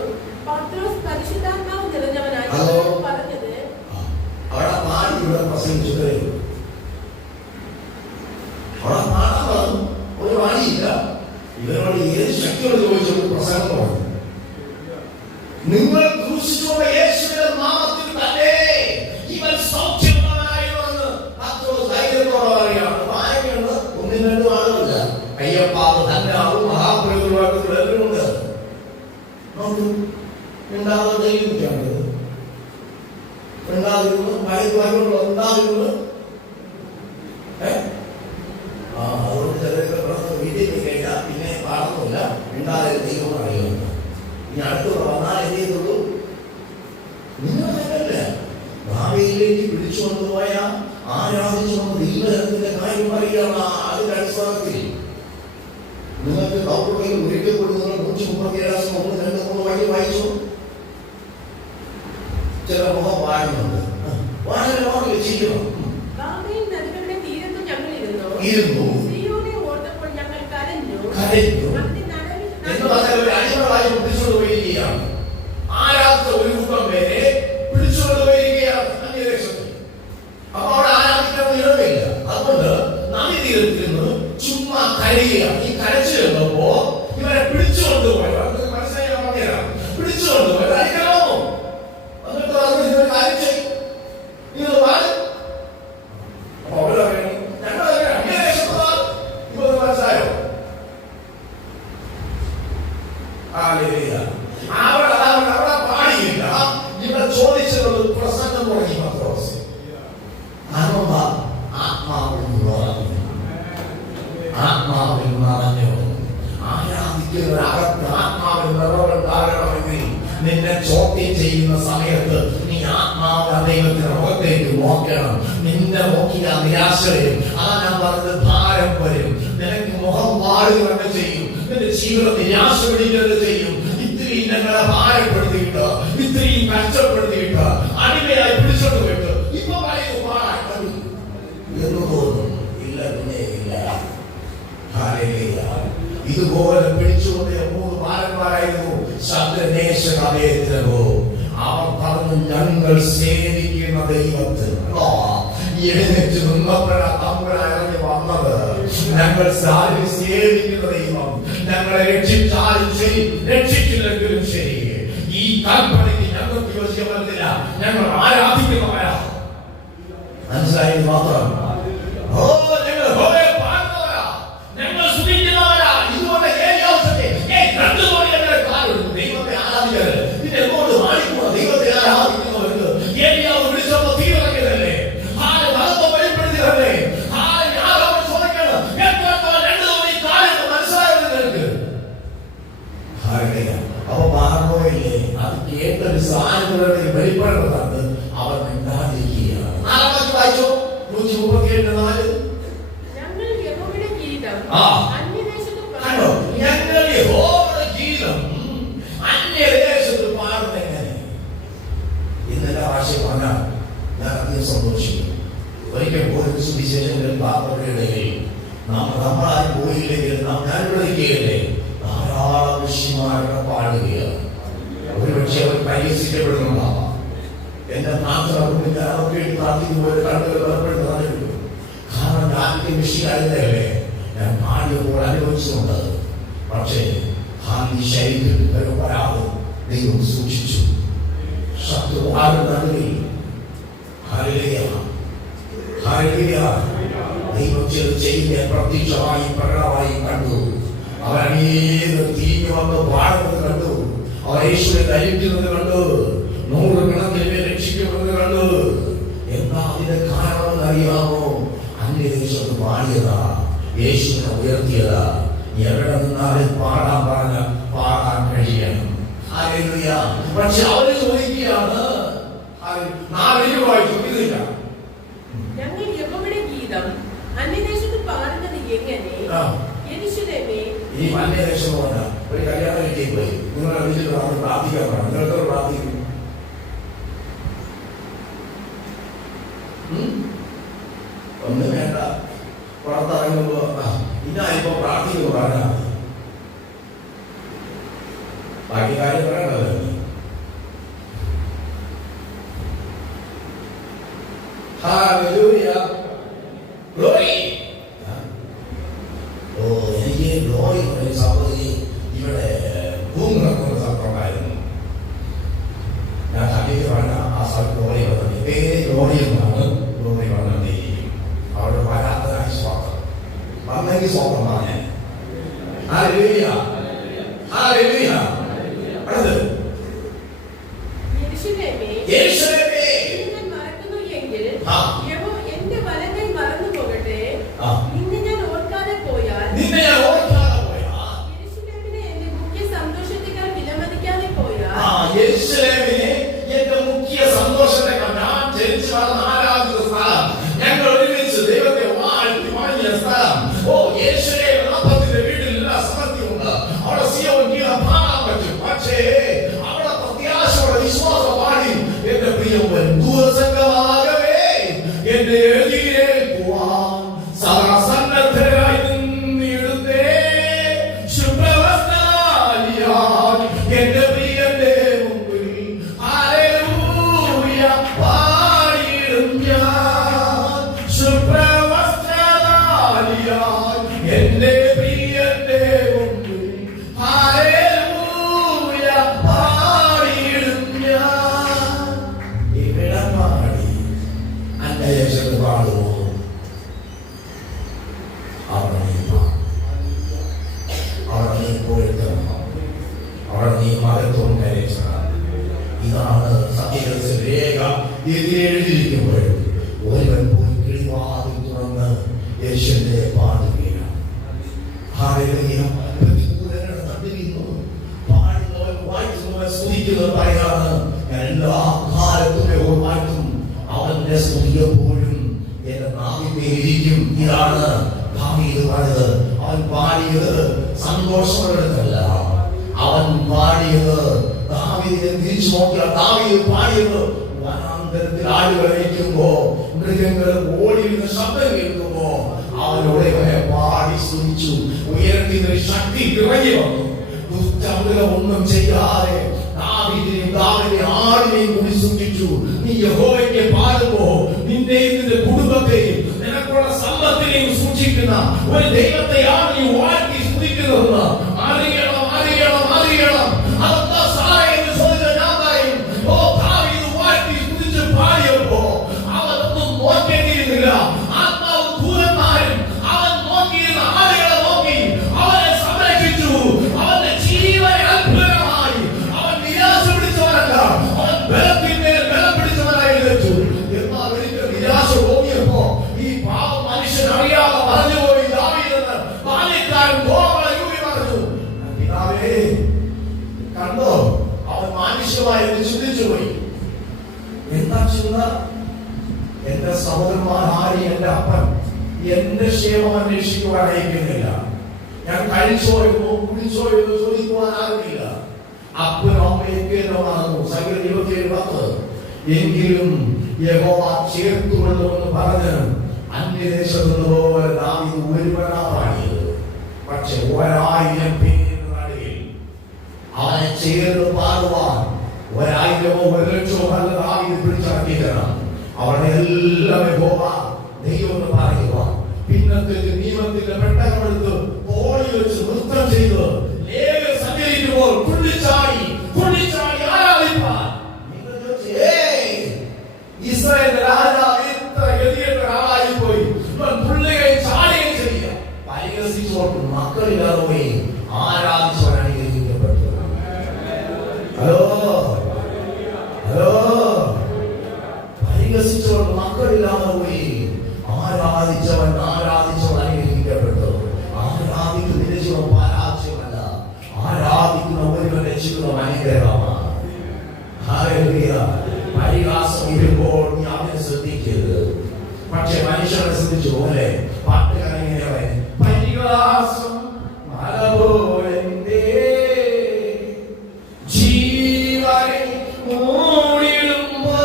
പത്രോസ് പരിശുദ്ധാത്മാവ് നിറഞ്ഞവനായി പറഞ്ഞത്, അവിടെ മാറി ഇവിടെ പ്രസംഗിച്ചതേ അവിടെ മാറാൻ ഒരു വഴിയില്ല. ഇവരോട് ഏത് ശക്തിയോട് ചോദിച്ചപ്പോൾ പ്രസംഗം പറഞ്ഞു. നിങ്ങൾ ക്രൂശിച്ചുള്ള യേശുവിന്റെ നാമത്തിൽ തന്നെ ഇവൻ സൗഖ്യമുള്ളവനായിരുന്നു പത്രോസ് ധൈര്യത്തോടെ പറയുകയാണ്. ആരൊക്കെയുണ്ട്? 1-2 ആളുകളില്ല. കയ്യപ്പാവ് തന്നാവും മഹാപുരോഹിതരുമുണ്ട്. ഉണ്ടാകുന്ന ദൈവത്തിയാണ് ഉണ്ടാകുന്നു വായുവായുള്ള ഉണ്ടാകുന്നു. അതുകൊണ്ട് ചിലർക്ക് വീട്ടിൽ കഴിഞ്ഞാൽ പിന്നെ പാടുന്നില്ല, ഉണ്ടാതെ ദൈവം അറിയുന്നു. ഇനി അടുത്തുള്ള വന്നാൽ എന്ത് ചെയ്തുള്ളൂ? നിങ്ങളല്ല ഭാവിയിലേക്ക് പിടിച്ചുകൊണ്ടുപോയ ആരാധിച്ചുകൊണ്ട് ദൈവത്തിന്റെ കാര്യം പറയുകയാണ്. അതിന്റെ അടിസ്ഥാനത്തിൽ നിങ്ങൾക്ക് ഡോക്ടറുകൾ ഒരിക്കൽപ്പെടുന്ന 137 1, 2, 3 വഴി വായിച്ചു. ചില മുഖം വാഴുന്നുണ്ട്. വാഴ വെച്ചിരിക്കണം. ഇരുന്നു എന്ന് പറഞ്ഞാൽ ഒരു അടിമകളായി പിടിച്ചുകൊണ്ട് പോയിരിക്കുകയാണ്. ആരാധിച്ച ഒരു കൂട്ടം പേരെ പിടിച്ചുകൊണ്ട് പോയിരിക്കുകയാണ് അന്യദേശത്ത്. അപ്പൊ അവിടെ ആരാധിക്കാൻ ഇടമില്ല. അതുകൊണ്ട് നദി തീരത്തിൽ നിന്ന് ചുമ്മാ കരയുകയാണ്. ഈ കരച്ചു ചെന്നപ്പോ ഇവരെ പിടിച്ചുകൊണ്ടുപോയി. മനസ്സിലായി പറഞ്ഞുതരാം. പിടിച്ചുകൊണ്ടുപോയി അടിക്കണമോ എന്നിട്ട് അതിന് കാര്യം ചെയ്യും. ഇത് വാഴ പാടിയില്ല. ഇവിടെ ചോദിച്ചത് പ്രസംഗം തുടങ്ങി. പത്രോസ് ആത്മാവിൽ നിറഞ്ഞു ആരാധിക്കുന്നവരകത്ത് ആത്മാവിൽ നിറവുണ്ടാകണമെങ്കിൽ നിന്നെ ചോദ്യം ചെയ്യുന്ന സമയത്ത് നീ ആത്മാവ് ദൈവത്തിന്റെ മുഖത്തേക്ക് നോക്കണം. നിന്നെ നോക്കിയ നിരാശ വരും. ഞാൻ പറഞ്ഞത് ഭാരം വരും. നിനക്ക് മുഖം വാടുക ചെയ്യും. നിന്റെ ജീവിതം നിരാശ പിടിക്കുക ചെയ്യും. ഇത്രയും ഞങ്ങളെ ഭാരപ്പെടുത്തിയിട്ട് ഇത്രയും കഷ്ടപ്പെടുത്തിയിട്ട് അടിമയായി പിടിച്ചോണ്ട് പോയിട്ട് ഇപ്പൊ എന്ന് തോന്നും. ഇല്ല, പിന്നെ ഇല്ല. ഇതുപോലെ പിടിച്ചുകൊണ്ട് 3 ബാലന്മാരായിരുന്നു. അവർ പറഞ്ഞു, ഞങ്ങൾ സേവിക്കുന്ന ദൈവത്തിൽ എഴുന്നേറ്റ് നിന്നപ്പോഴാ തമ്പുരാൻ വന്നത്. ഞങ്ങൾ സേവിക്കുന്ന ദൈവം ഞങ്ങളെ രക്ഷിച്ചാലും ശരി രക്ഷിച്ചില്ലെങ്കിലും ശരി ഈ കൽപ്പനയ്ക്ക് ഞങ്ങൾക്ക് യോജിക്കുന്നില്ല. ഞങ്ങൾ ആരാധിക്കുന്നവരാ. മനസ്സിലായി മാത്രം. ഞങ്ങൾ സുഖിക്കുന്നവരാ. ഇതുപോലെ ദൈവത്തെ ആരാധിക്കരുത്. പിന്നെ എങ്ങോട്ട് മാറിക്കുക? ദൈവത്തെ ആരാധിക്കുന്നവർക്ക് ഏരിയാവ് വിളിച്ചപ്പോ തീർന്നല്ലേ, വെളിപ്പെടുത്തിയതല്ലേ. അപ്പൊ മാറണോയില്ലേ? അത് കേട്ടൊരു സാധനങ്ങളുടെ വെളിപ്പെടുന്നതാണ്. അവർ മിണ്ടാതിരിക്കുകയാണ്. വായിച്ചോ 137:4. ഞങ്ങൾ യഹോവയുടെ ഗീതം അന്യദേശത്ത് പാടുന്നെങ്ങനെ? ഇന്നെല്ലാം ആശയം പറഞ്ഞാൽ ഞാൻ അധികം സന്തോഷിക്കും. ഒരിക്കൽ പോലും സുവിശേഷങ്ങളിൽ പാർപ്പയുടെ ഇടയിൽ നമ്മളാരും പോയില്ലെങ്കിൽ ഞാനിവിടെ ഇരിക്കുകയല്ലേ, ധാരാളം ഋഷിമാരുടെ പാടുകയാണ്. ഒരുപക്ഷെ അവർ പരിഹസിക്കപ്പെടുന്നുണ്ടാവാം. എന്റെ പ്രാർത്ഥന അതൊക്കെ പ്രാർത്ഥിക്കുമ്പോൾ കണ്ണുകൾ ബലപ്പെടുന്നതാണ്. കാരണം ഞാൻ വിഷയായിരുന്നല്ലേ, ഞാൻ പാടിയപ്പോൾ അനുഭവിച്ചിട്ടുണ്ട്. പക്ഷേ ഹാനി ശരീരത്തിൽ വരാതെ ദൈവം സൂക്ഷിച്ചു. ശത്രുവാരുടെ നടുവിൽ ദൈവം ചെയ്യുന്ന പ്രത്യക്ഷമായി പ്രകടമായി കണ്ടു. അവരനേകം തിരിഞ്ഞു വന്ന് പാടുന്നത് കണ്ടു. അവർ യേശുവിനെ ധരിക്കുന്നത് കണ്ടു. 100 കണക്കിന് രക്ഷിക്കപ്പെടുന്നത് കണ്ടു. എന്താ അതിന്റെ കാരണമെന്ന് അറിയാമോ? അന്യദേശത്ത് പാടിയതാ, യേശുവിനെ ഉയർത്തിയതാ. എവിടെ നിന്നാലും പാടാൻ പറഞ്ഞ പാടാൻ കഴിയണം. പക്ഷെ അവര് ചോദിക്കുകയാണ്, വായിക്കുന്നില്ല, ഞങ്ങൾ യഹോവയുടെ ഗീതം അന്യദേശത്ത് പാടുന്നത് എങ്ങനെ? യെരൂശലേമേ, ഈ അന്യദേശം പോകണ്ട. ഒരു കല്യാണം വീട്ടിൽ പോയി നിങ്ങളെ വിളിച്ചിട്ട് പ്രാർത്ഥിക്കാൻ പറഞ്ഞു. നിങ്ങൾക്ക് പ്രാർത്ഥിക്കും. ഒന്നും വേണ്ട. പുറത്തിറങ്ങുമ്പോ ഇന്നായിപ്പോ പ്രാർത്ഥിക്കുന്നു പറഞ്ഞാൽ മതി. ബാക്കി കാര്യം പറയണല്ലോ. Hallelujah. Glory. എനിക്ക് ഗ്ലോറി പറയുന്ന സഹോദരി ഇവിടെ ഭൂമിറക്കുന്ന സ്ഥലത്തുണ്ടായിരുന്നു. ഞാൻ കണ്ടിട്ട് പറഞ്ഞ ആ സ്ഥലത്ത് ഗ്ലോറി വന്നത് പേര് ഗ്ലോറി എന്നാണ്. ഗ്ലോറി വന്നത് അവിടെ വരാത്തതായി സ്വാഗതം വന്നെങ്കിൽ സ്വാഗതം പറഞ്ഞേ. Hallelujah. Hallelujah. അടുത്ത് യെരൂശലേമേ, ഞാൻ മറക്കുന്നു എങ്കിൽ എന്റെ വലങ്കൈ മറന്നു പോകട്ടെ. നിന്നെ ഞാൻ ഓർക്കാതെ പോയാൽ യെരൂശലേമിനെ എന്റെ മുഖ്യ സന്തോഷത്തെക്കാൾ വിലമതിക്കാതെ പോയാൽ യെരൂശലേമിനെ എന്റെ മുഖ്യ സന്തോഷത്തെക്കാൾ ഞാൻ ജനിച്ചു വളർന്ന ആരാധിക്കുന്ന സ്ഥലം, ഞങ്ങൾ ഒരുമിച്ച് ദൈവത്തെ വാഴ്ത്തി വാങ്ങിയ സ്ഥലം. യെരൂശലേം നാപ്പത്തിന്റെ വീട്ടിൽ സമൃദ്ധിയുണ്ട്. അവിടെ സിയോൻ ഗീതം പാടാൻ പറ്റും. പക്ഷേ അവിടെ പ്രത്യാശയുടെ വിശ്വാസമാണ്. എന്റെ പ്രിയവൻ ദൂരസംഗമാകവേ എന്റെ എഴുതിയേൽക്കുവാൻ സദാസന്നദ്ധരായി നിന്നിടുന്നേ. ശുഭ്രവസ്ത്രധാരിയാൽ എന്റെ പ്രിയന്റെ മുമ്പിൽ ഹല്ലേലൂയ പാടിയിടും ഞാൻ. ശുഭ്രവസ്ത്രധാരിയാൽ എന്റെ പ്രിയന്റെ മുമ്പിൽ ഹല്ലേലൂയ പാടിയിടും ഞാൻ. ഇവിടെ പാടി അന്യദേശത്ത് പാടുമോ? അവിടെ നീ പോയിത്തരണം. അവിടെ നീ മഹത്വം കരയിച്ചണം. ഇതാണ് സത്യത്തിൽ രേഖ എഴുതിയിരിക്കുമ്പോൾ ഒരുവൻ പോയി കിളിവാതിൽ തുറന്ന് യേശുവിനെ പാടുകയാണ്. പ്രതികൂലങ്ങളുടെ നടുവിൽ പാടുന്നവൻ വായിക്കുന്നവൻ സ്തുതിക്കുന്നവൻ പറയാണ്, ഞാൻ എല്ലാ കാലത്തും വാഴ്ത്തും. അവന്റെ സ്തുതി എപ്പോഴും എന്റെ നാവിന്മേലിരിക്കും. ഇതാണ് ദാവീദ് പറഞ്ഞത്. അവൻ പാടിയത് സന്തോഷമുള്ളതല്ല. അവൻ പാടിയത് ദാവീദിനെ തിരിച്ചു നോക്കിയാൽ ദാവീദ് പാടിയത് വനാന്തരത്തിൽ ആടുകൾ ഇരിക്കുമ്പോ മൃഗങ്ങൾ ഓടിയിരുന്ന ശബ്ദം കേൾക്കുമ്പോ അവനോട് പാടി സ്തുതിച്ചു. ഉയരത്തിൽ ശക്തി ഇറങ്ങി വന്നു. ഒന്നും ചെയ്യാതെ ദാവീദിനെ ആടിനെയും കൂടി സ്തുതിച്ചു. നീ യഹോവയ്ക്ക് പാടുമ്പോ നിന്റെയും നിന്റെ കുടുംബത്തെയും നിനക്കുള്ള സമ്പത്തിനെയും സൂക്ഷിക്കുന്ന ഒരു ദൈവത്തെയാണ് നീ വാഴ്ത്തി സ്തുതിക്കുന്നതെന്ന് അറിയണം, അറിയണം, അറിയണം. അതെന്താ സാറേ എന്ന് ചോദിച്ചാൽ ഞാൻ പറയും, ദാവീദ് വാഴ്ത്തി സ്തുതിച്ച് പാടിയപ്പോ അവനൊന്നും നോക്കേണ്ടിയിരുന്നില്ല. ആത്മാവ് ദൂരന്മാരും അവൻ നോക്കിയിരുന്ന ആളുകളെ നോക്കി അവനെ സംരക്ഷിച്ചു. അവന്റെ ജീവനെ അത്ഭുതമായി. അവൻ നിരാശ പിടിച്ചവനല്ല, അവൻ ബലത്തിന്മേൽ ബലം പിടിച്ചവനായി ലഭിച്ചു. എന്നാൽ ഒരിക്കൽ നിരാശ തോന്നിയപ്പോ ഈ പാവ മനുഷ്യൻ അറിയാതെ പറഞ്ഞുപോയി ദാവീദെന്ന് ബാല്യക്കാരൻ പറഞ്ഞു. പിതാവേ കണ്ടോ, അവൻ മാനുഷ്യമായി ചിന്തിച്ചു പോയി. എന്താ ചിന്ത? എന്റെ സഹോദരന്മാർ ആരും എന്റെ അപ്പൻ എന്റെ ക്ഷേമം അന്വേഷിക്കുവാൻ അയക്കുന്നില്ല. ഞാൻ കഴിച്ചോയോ കുടിച്ചോ എന്ന് ചോദിക്കുവാൻ ആരുമില്ല. അപ്പനും അമ്മയൊക്കെ എന്നോടാകുന്നു. സംഖ്യ 27:10. എങ്കിലും യഹോവ ചേർത്തുകൊള്ളുമെന്ന് പറഞ്ഞ് അന്യദേശത്ത് പോലെ ദാവീദ് ഒരുവനാ പാടിയത്. പക്ഷെ 1000 പേരുടെ നടുവിൽ അവനെ ചേർന്ന് പാടുവാൻ 1000-ഓ 1,00,000-ഓ അല്ല ദാവീദ് പിടിച്ചടക്കിക്കണം. അവിടെ എല്ലാം യഹോവ ദൈവം എന്ന് പറയുക. പിന്നത്തേക്ക് നിയമത്തിന്റെ പെട്ടകമെടുത്ത് തോളി വെച്ച് നൃത്തം ചെയ്ത് ലേവ്യർ സഞ്ചരിക്കുമ്പോൾ തുള്ളിച്ചാടി ആരാധിപ്പാൻ. നിങ്ങൾ ചോദിച്ചു, ഇസ്രായേൽ രാജാവ് ഇത്ര ഗതികെട്ട ആളായി പോയി, ഇവൻ തുള്ളുകയും ചാടുകയും ചെയ്യുക, പരിഹസിച്ചുകൊണ്ട് മക്കളില്ലാതെ പോയി ആരാധിച്ചവനാണ് ഗ്രഹിക്കപ്പെട്ടത്. ഹലോ, പരിഹസിച്ചുകൊണ്ട് മക്കളില്ലാതെ പോയി ആരാധിച്ചവൻ അനുഗ്രഹിക്കപ്പെട്ടു. ആരാധിക്കുന്നതിന്റെ ജീവൻ പരാജയമല്ല, ആരാധിക്കുന്ന ഒരുവൻ രക്ഷിക്കുന്ന അനുഗ്രഹമാണ്. ഹല്ലേലൂയ. പരിഹാസം ഇരുമ്പോൾ നീ അവനെ ശ്രദ്ധിക്കരുത്. പക്ഷെ മനുഷ്യനെ ശ്രദ്ധിച്ചു പോലെ പാട്ടുകാരൻ ഇങ്ങനെ പറയും, പരിഹാസം മല പോലെ ജീവനെ മൂടിടുമ്പോ,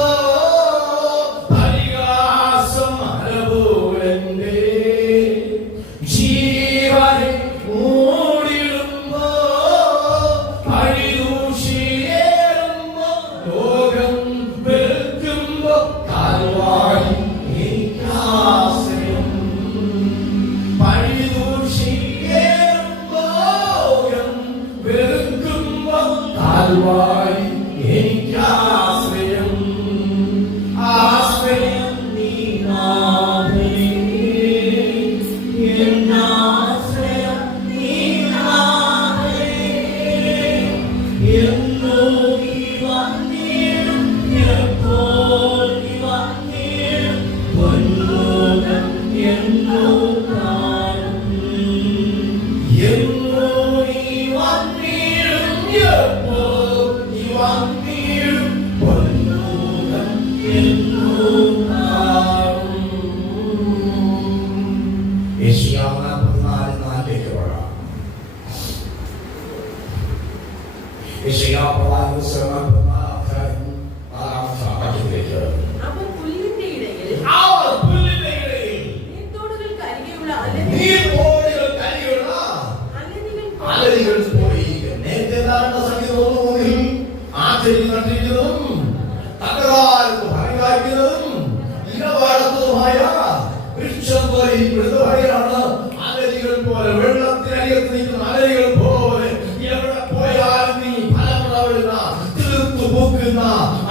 പരിഹാസം മല പോലെ ജീവനെ മൂടിടുമ്പോ, പഴിദൂഷിയേറുമ്പോ, ലോകം വെറുക്കുമ്പോ, കാൽവാരി എനിക്കാശ്രയം. പഴിദൂഷിയേറുമ്പോ, ലോകം വെറുക്കുമ്പോ, കാൽവാരി എനിക്കാശ്രയം. ആശ്രയം നീ നാഥനേ, എന്നാശ്രയം നീ നാഥനേ. എന്നോ നീ വന്നിടും, എപ്പോൾ നീ വന്നിടും, പൊൻലോകം എന്നോ കാണും. എന്നോ നീ വന്നിടും, എപ്പോൾ നീ വന്നിടും, പൊൻലോകം എന്നോ കാണും. യെശയ്യാ 44:4 വരാം. യെശയ്യാ പ്രവാചകൻ 44:4 വാക്യത്തിലേക്ക്. അവർ പുല്ലിന്റെ ഇടയിൽ നീർത്തോടുകൾക്കരികെയുള്ള അലരികൾ പോയിരിക്കും. നേരത്തെ എന്താണ് സംഗീതം ഒന്നുമുതൽ ആചരിച്ചു കണ്ടിരിക്കുന്നതും തകരാറും ഭയകാരിക്കുന്നതും ഇടപാടത്തുമായ വൃക്ഷം പോലെ ഇവിടുത്തെ പറയാണ്. അലരികൾ പോലെ, വെള്ളത്തിനരികത്ത് നിൽക്കുന്ന അലരികൾ പോലെ എവിടെ പോയാലും നീ ഫലമുള്ളവരുന്ന, തീർത്തു പൂക്കുന്ന,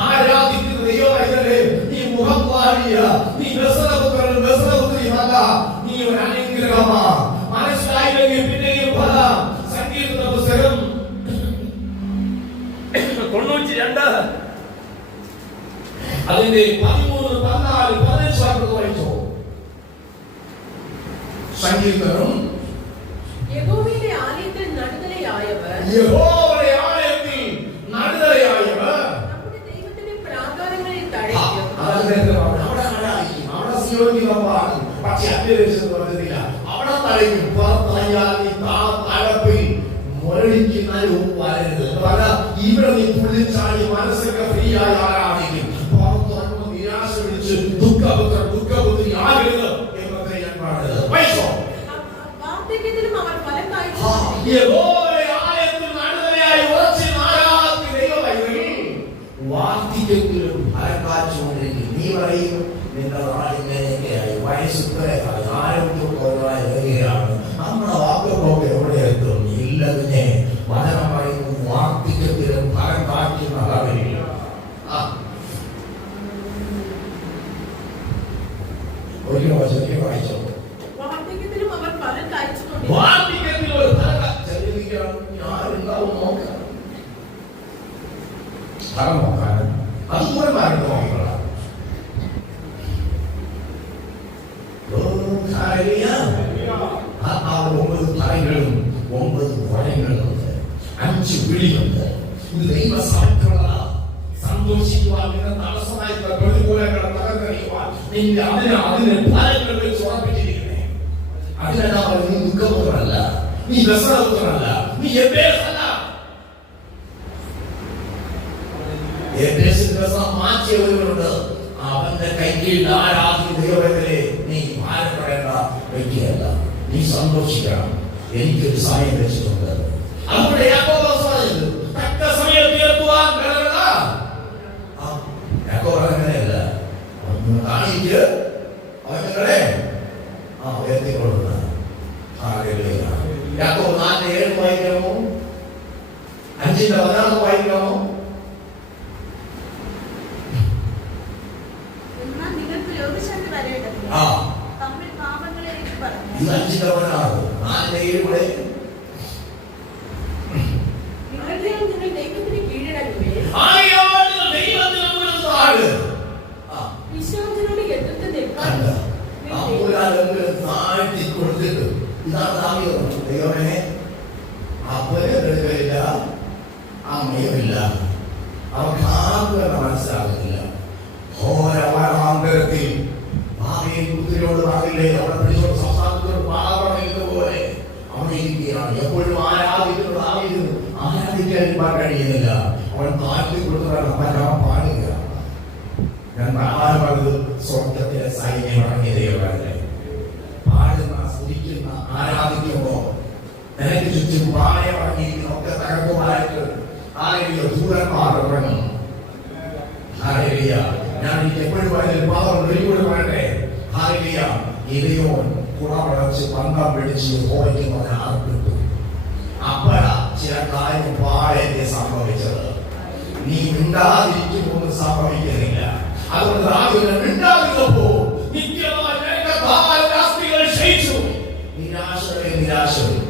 ആരാധിക്കുന്ന ദൈവമേ, നീ മുഖം പാടിയ, നീ ബസറപുത്രനും ബസറപുത്രിയുമല്ല, നീ ഒരു അനുഗ്രഹമാ. മനസ്സിലായില്ലെങ്കിൽ പിന്നെയും പല സംഗീത പുസ്തകം 92 അതിന്റെ 13, 14, 15 വായിച്ചോ. സംഗീതം യഹോവയുടെ ആലയത്തിൽ നടുതലയായവർ, നമ്മുടെ ദൈവത്തിന്റെ പ്രാകാരങ്ങളിൽ തഴയ്ക്കും. പക്ഷെ അന്വേഷിച്ചത് പറഞ്ഞില്ല. അവിടെ തഴയും പുറത്തറിയാൻ നീ തഴപ്പിൽ മുരളിക്കുന്നതിനും വരരുത്. ഇവിടെ നീ പുള്ളിച്ചാടി മനസ്സൊക്കെ ഫ്രീ ആയി ആരാധിക്കും. പുറത്തിറങ്ങുമ്പോൾ നിരാശ പിടിച്ച് ദുഃഖപുത്രി ആകരുത് എന്നൊക്കെ ഞാൻ പറഞ്ഞത്. വൈശോ വാർദ്ധക്യത്തിലും അവർ ഫലം കായ്ച്ചു. വാർദ്ധക്യത്തിലും ഫലം കാച്ചുകൊണ്ടിരിക്കും. നീ പറയും നിന്റെ നാടിങ്ങനെയൊക്കെയായി, വയസ്സുകളെക്കാൾ ആരോഗ്യപ്രദമായ വരികയാണ്. നമ്മുടെ വാക്കുകളൊക്കെ എവിടെ എത്തും? ഇല്ലതിനെ വചനം പറയുന്നു, വാർദ്ധക്യത്തിലും ഫലം കാറ്റുന്ന വരിക. ഒരു വചനം വായിച്ചോ. വാർദ്ധക്യത്തിലും അവർ ഫലം കായ്ച്ചുകൊണ്ടിരിക്കും. വാർദ്ധക്യത്തിൽ ഒരു ഫലം ആരുണ്ടാവും നോക്കാം. ഫലം നോക്കാനും അതുപോലെ മാറി നോക്കണം. ആ 9 തലങ്ങളും 9 വരങ്ങളുണ്ട്, 5 വിളിയുണ്ട്. ഇത് ദൈവസഭയ്ക്കുള്ളതാ. സന്തോഷിക്കുവാൻ, നിന്നെ തടസ്സമായി പ്രതികൂലങ്ങളെ തകർന്നറിയുവാൻ അതിന് ഫലങ്ങൾ വെച്ച് ഉറപ്പിച്ചിരിക്കുന്നേ. അതിനെന്താ പറയുക? നീ ദുഃഖപുത്രനല്ല, നീ ബസറപുത്രനല്ല, നീ എബേസല്ല. മാറ്റിയവരുണ്ട്. അവന്റെ കൈകീഴിൽ ആരാധിക്കുന്ന ദൈവത്തിലെ നീ ഭാരപ്പെടേണ്ട വ്യക്തിയല്ല. നീ സന്തോഷിക്കണം. എനിക്കൊരു സമയം വെച്ചിട്ടുണ്ട്. അതുകൊണ്ട് യാക്കോബ് പറഞ്ഞത് തക്ക സമയത്ത് എത്തുവാൻ കഴിയണ്ട. യാക്കോബ് അങ്ങനെയല്ല. കാണിക്ക് അവരുടെ 5 16 വായിക്കാമോ? നിങ്ങൾക്ക് രോഗശാന്തി വരേണ്ടതില്ല. ആ, തമ്മിൽ പാപങ്ങളെ പറഞ്ഞു. ഇത് 5 16 4 കൂടെ നിങ്ങൾ ദൈവത്തിന് കീഴടങ്ങുകയും വിശ്വാസത്തിനോട് എതിർത്ത് നിൽക്കാൻ താഴ്ത്തി കൊടുത്തിട്ട് ഇതാണ് ദൈവമേ, അപ്പനില്ല അമ്മയുമില്ല, അവർക്ക് ആർക്കും തന്നെ മനസ്സിലാകുന്നില്ല. ഘോരവനാന്തരത്തിൽ ഭാവിയിൽ കുതിരയോട് ഭാവിയിലെ അവിടെ പിടിച്ചോട് സംസ്ഥാനത്തോട് പാകപ്പെടുന്നതുപോലെ അവിടെ ഇരിക്കുകയാണ്. എപ്പോഴും ആരാധിക്കാൻ കഴിയുന്നില്ല. അവൻ താഴ്ത്തി കൊടുത്തതാണ് അവൻ പാടുക. ഞാൻ പറഞ്ഞത് സ്വർഗത്തിലെ സൈന്യം ഇറങ്ങിയ ദൈവമല്ലേ. പാടുന്ന, സ്തുതിക്കുന്ന, ആരാധിക്കുമ്പോ എനിക്ക് ചുറ്റും പാളയം ഇറങ്ങിയിരിക്കുന്ന ഒക്കെ തകർക്കുമായിട്ട് ദൂരന്മാർ ഇറങ്ങും. ഞാൻ എപ്പോഴും പാദം വെളിക്കൂടെ പറയട്ടെ. ഇതയോൻ കുടമടച്ച് പന്തം പിടിച്ച് ഹോയ്ക്കുന്നവനെ ആർപ്പിട്ടു. അപ്പോഴാ ചില കാര്യം പാളയത്തെ സംഭവിച്ചത്. നീ മിണ്ടാതിരിക്കുമ്പോൾ സംഭവിക്കുന്നില്ല. അതുകൊണ്ട് ആദ്യം മിണ്ടാതിരുന്നപ്പോ നിത്യമായ ക്ഷയിച്ചു. നിരാശയും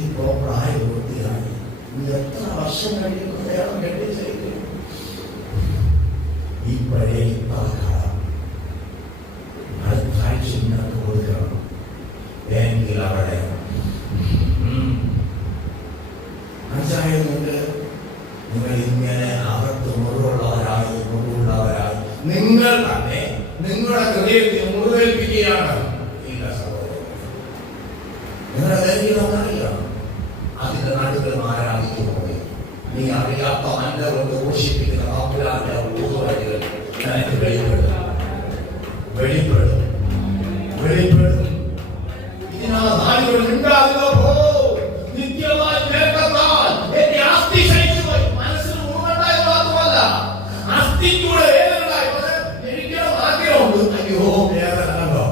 ഇപ്പോ പ്രായപൂർത്തിയായി. നീ എത്ര വർഷം കഴിയുന്നു നേരം കെട്ടിച്ചേരും. ഈ പഴയ കാലം അടുത്താഴ്ച ഇന്നത്തെ കൊടുക്കണം. എങ്കിൽ അവിടെ മനസ്സിലായതുകൊണ്ട് നിങ്ങൾ ഇങ്ങനെ അകത്ത് മുറിവുള്ളവരായി നിങ്ങൾ തന്നെ നിങ്ങളുടെ ഹൃദയത്തിൽ മുറിവേൽപ്പിക്കുകയാണ്. ഇല്ല സഹോദരൻ, നിങ്ങളുടെ വേദിയിലൊന്നറിയാം. അതിന്റെ നടുവിൽ ആരാധിക്കുമോ? നീ അറിയാത്ത നല്ല കൊണ്ട് ഘോഷിപ്പിക്കുന്ന കാപ്പിലാന്റെ ഊതുവഴികൾ എനിക്ക് വെളിപ്പെടും. ഇതിനാ നാലുകൾ ഉണ്ടാകുന്നപ്പോ നിത്യമായി നേരത്താൽ എന്റെ അസ്ഥി ക്ഷയിച്ചുപോയി. മനസ്സിന് ഉറവുണ്ടായി മാത്രമല്ല, അസ്ഥിക്കൂടെ വേദനകളായി. എനിക്കൊരു ആഗ്രഹമുണ്ട്. അയ്യോ വേദന കണ്ടോ?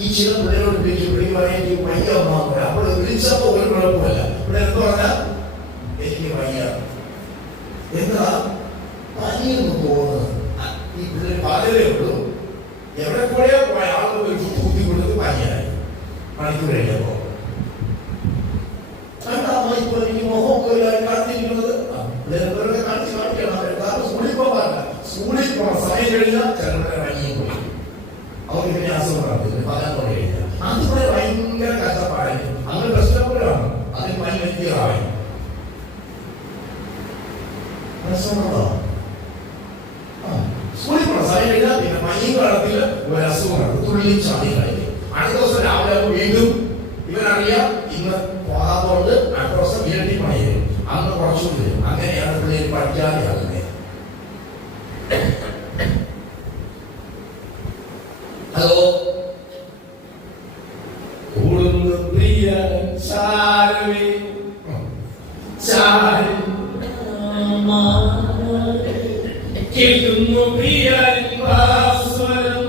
ഈ ചില പിള്ളേരോട് എനിക്ക് വയ്യ ഒന്നാമത്. അപ്പോൾ വിളിച്ചപ്പോ ഒരു കുഴപ്പമില്ല. ഇവിടെ എന്ത് പറഞ്ഞാൽ എനിക്ക് വയ്യ, എന്താ പനിയെന്ന് തോന്നുന്നത്. ഈ പിള്ളേർ പലരേ ഉള്ളൂ. എവിടെ കൂടെയോ പോയ ആൾക്ക് ഒരു കുത്തി കൊടുത്ത് പനിയായി. മണിക്കൂർ കഴിഞ്ഞപ്പോ ഇപ്പൊ എനിക്ക് മുഖമൊക്കെ കാണിച്ചിരിക്കുന്നത് കാണിക്കണം. സ്കൂളിൽ പോകാൻ സമയം കഴിഞ്ഞാൽ ചിലരുടെ പനിയും പോയി. അവർക്ക് പിന്നെ അസുഖം പകരം തുടങ്ങിയില്ല. അതുപോലെ ഭയങ്കര കഷ്ടപ്പാടായിരിക്കും. അങ്ങനെ പ്രശ്നപ്പെടാണ്. അതിന് പനി വ്യക്തികളായി പ്രശ്നമുണ്ടോ? സ്കൂളിൽ പോകണം സമയം കഴിഞ്ഞാൽ പിന്നെ പനിയും കാലത്തിൽ ഒരു അസുഖമാണ്. തുള്ളിച്ചാടി കഴിഞ്ഞു. അടുത്ത ദിവസം രാവിലെ വീണ്ടും ഇവരറിയാം ഇന്ന് പോകാത്തോണ്ട് അടുത്ത ദിവസം വീട്ടിൽ പണി വരും. അന്ന് കുറച്ചുകൂടി വരും. അങ്ങനെയാണ് പിള്ളേർ പഠിക്കാതെ ആകുന്നത്. ഹലോ, കൂടുന്ന പ്രിയ ചാരവേ കേൾക്കുന്നു പ്രിയ സ്വരം.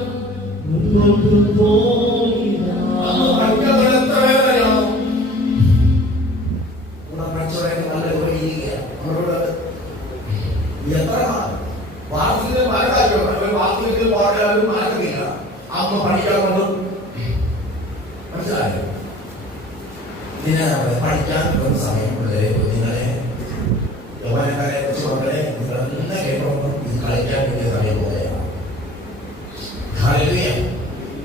അമ്മ പഠിക്കാറുണ്ട്. മനസ്സിലായോ? ഇതിനെ പഠിക്കാൻ ഒരു സമയം പിള്ളേരെ നിങ്ങളെ യൗവനക്കാരെ കുറിച്ച് മക്കളെ നിങ്ങൾ എല്ലാം കേട്ടോണം. ഇത് കളിക്കാൻ വേണ്ടിയ സമയം പോലെയാണ്.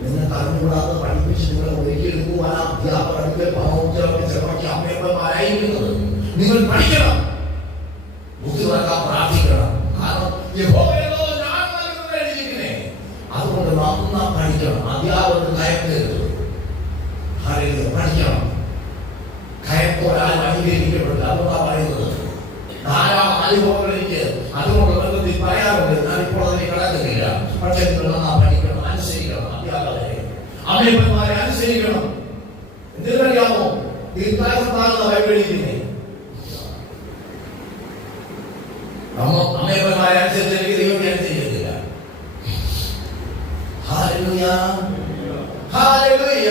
നിങ്ങൾക്ക് അറിഞ്ഞുകൂടാതെ പഠിപ്പിച്ച് നിങ്ങളെ ഒരുക്കിയെടുക്കുവാൻ അധ്യാപകർ അടുക്കൽ പാവോദ്യോഗം ചെറുപ്പക്കി അമ്മയപ്പന്മാരായിരിക്കുന്നത്. നിങ്ങൾ പഠിക്കണം, ബുദ്ധി നടക്കാൻ പ്രാർത്ഥിക്കണം. കാരണം അതുകൊണ്ട് നന്നാ പഠിക്കണം. അധ്യാപകർക്ക് കയറ്റരുത്. പഠിക്കണം. കയറ്റോരാൾ അംഗീകരിക്കപ്പെടില്ല. അതുകൊണ്ടാ പറയുന്നത്. ധാരാളം അനുഭവങ്ങൾ എനിക്ക് അതുകൊണ്ട് ബന്ധത്തിൽ പറയാറുണ്ട്. ഞാനിപ്പോൾ അതിനെ കടക്കുന്നില്ല. പക്ഷെ നിങ്ങൾ നന്നാ പഠിക്കണം, അനുസരിക്കണം. അധ്യാപകരെ അമ്മയപ്പന്മാരെ അനുസരിക്കണം. എന്തിനറിയാമോ? ദീർഘായുസ്സാണെന്ന് വൈകഴിക്കുന്നേ. അമ്മയപ്പന്മാരെ അനുസരിച്ച് ദൈവത്തെ അനുസരിക്കത്തില്ല. ഹല്ലേലൂയ, ഹല്ലേലൂയ,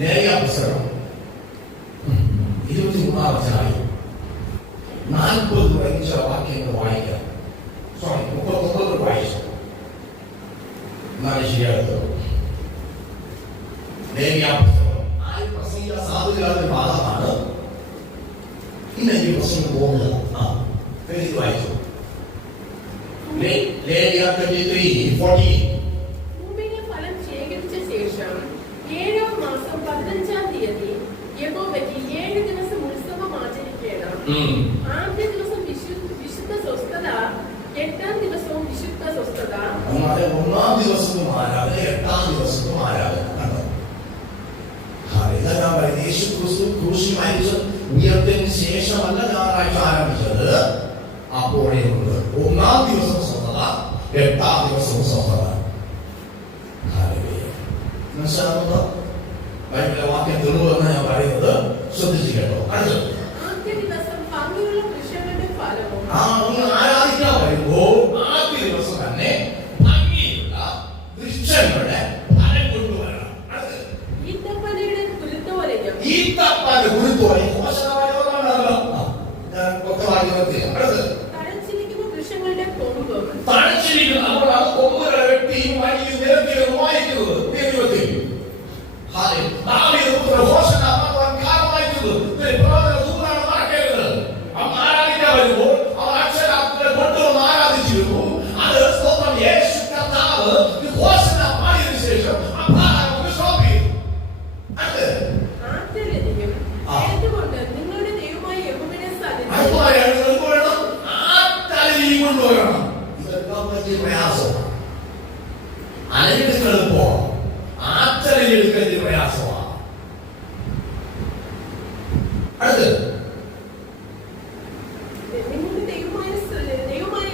ലേവ്യ പുസ്തകം 23-ാം അധ്യായം 40 വാക്യങ്ങൾ വായിക്കാം. 39 വായിച്ചു. എന്നാണ് ശരിയാകുന്നത്. ലേവ്യ പുസ്തകം ആരും പ്രസംഗിക്കാൻ സാധ്യതയില്ലാത്ത ഭാഗമാണ്. ഇന്ന് എനിക്ക് പ്രസംഗം പോകുന്നത് വായിച്ചു. ലേവ്യ 23:14. ഭൂമിയിലെ ഫലം ശേഖരിച്ച ശേഷം 7-ാം മാസം 15-ാം തീയതി യഹോവയ്ക്ക് 7 ദിവസം ഉത്സവം ആചരിക്കണം. ആദ്യ ദിവസം വിശുദ്ധ സ്വസ്ഥത, 8-ാം ദിവസവും വിശുദ്ധ സ്വസ്ഥത. 1-ാം ദിവസവും ആരാധന, 8-ാം ദിവസവും ആരാധന. യേശു ക്രിസ്തു ക്രൂശിൽ മരിച്ച് ഉയർത്തതിന് ശേഷമല്ല ഞായറാഴ്ച ആരംഭിച്ചത്. അപ്പോഴേ ഉണ്ട് 1-ാം ദിവസം സ്വസ്ഥത, 8-ാം ദിവസവും സ്വസ്ഥത. മനസ്സിലാകുന്നോ? ബൈബിളിലെ വാക്യം തെളിവെന്ന് ഞാൻ പറയുന്നത് ശ്രദ്ധിച്ചു കേട്ടോ. അടുത്തത് ആദ്യ ദിവസം ഭംഗിയുള്ള വൃക്ഷങ്ങളുടെ ഫലവും. ആരാധിക്കാൻ വരുമ്പോൾ ആദ്യ ദിവസം തന്നെ ഭംഗിയുള്ള വൃക്ഷങ്ങളുടെ ഫലം കൊണ്ടുവരണം. അടുത്തത് ഈത്തപ്പനയുടെ കുരുത്തോലയും. ഈത്തപ്പന്റെ കുരുത്തോലയും തഴച്ചിരിക്കുന്ന വൃക്ഷങ്ങളുടെ കൊമ്പും. തഴച്ചിരിക്കുന്ന നമ്മളാണ് കൊമ്പുകളെ വെട്ടിയും വഴിയും നിരത്തിയും വായിക്കുന്നത്. ആരാധിക്കാൻ വരുമ്പോൾ അവർ അക്ഷരാർത്ഥത്തെ കൊണ്ടുവന്ന് ആരാധിച്ചിരുന്നു. അത് സ്വന്തം യേശു കർത്താവ് പാടിയതിനു ശേഷം സ്റ്റോപ്പ് ചെയ്തു. ആദ്യരതിയും എടുത്തുകൊണ്ട് നിങ്ങളുടെ ദൈവമായ യഹോവയുടെ സന്നിധിയിൽ കൊണ്ടുവരണം. ഇതൊക്കെ വലിയ പ്രയാസമാണ്. അലയെടുക്കാൻ എളുപ്പമാണ്, ആച്ചലയെടുക്കാൻ പ്രയാസമാണ്. അടുത്ത് നിങ്ങളുടെ ദൈവമായ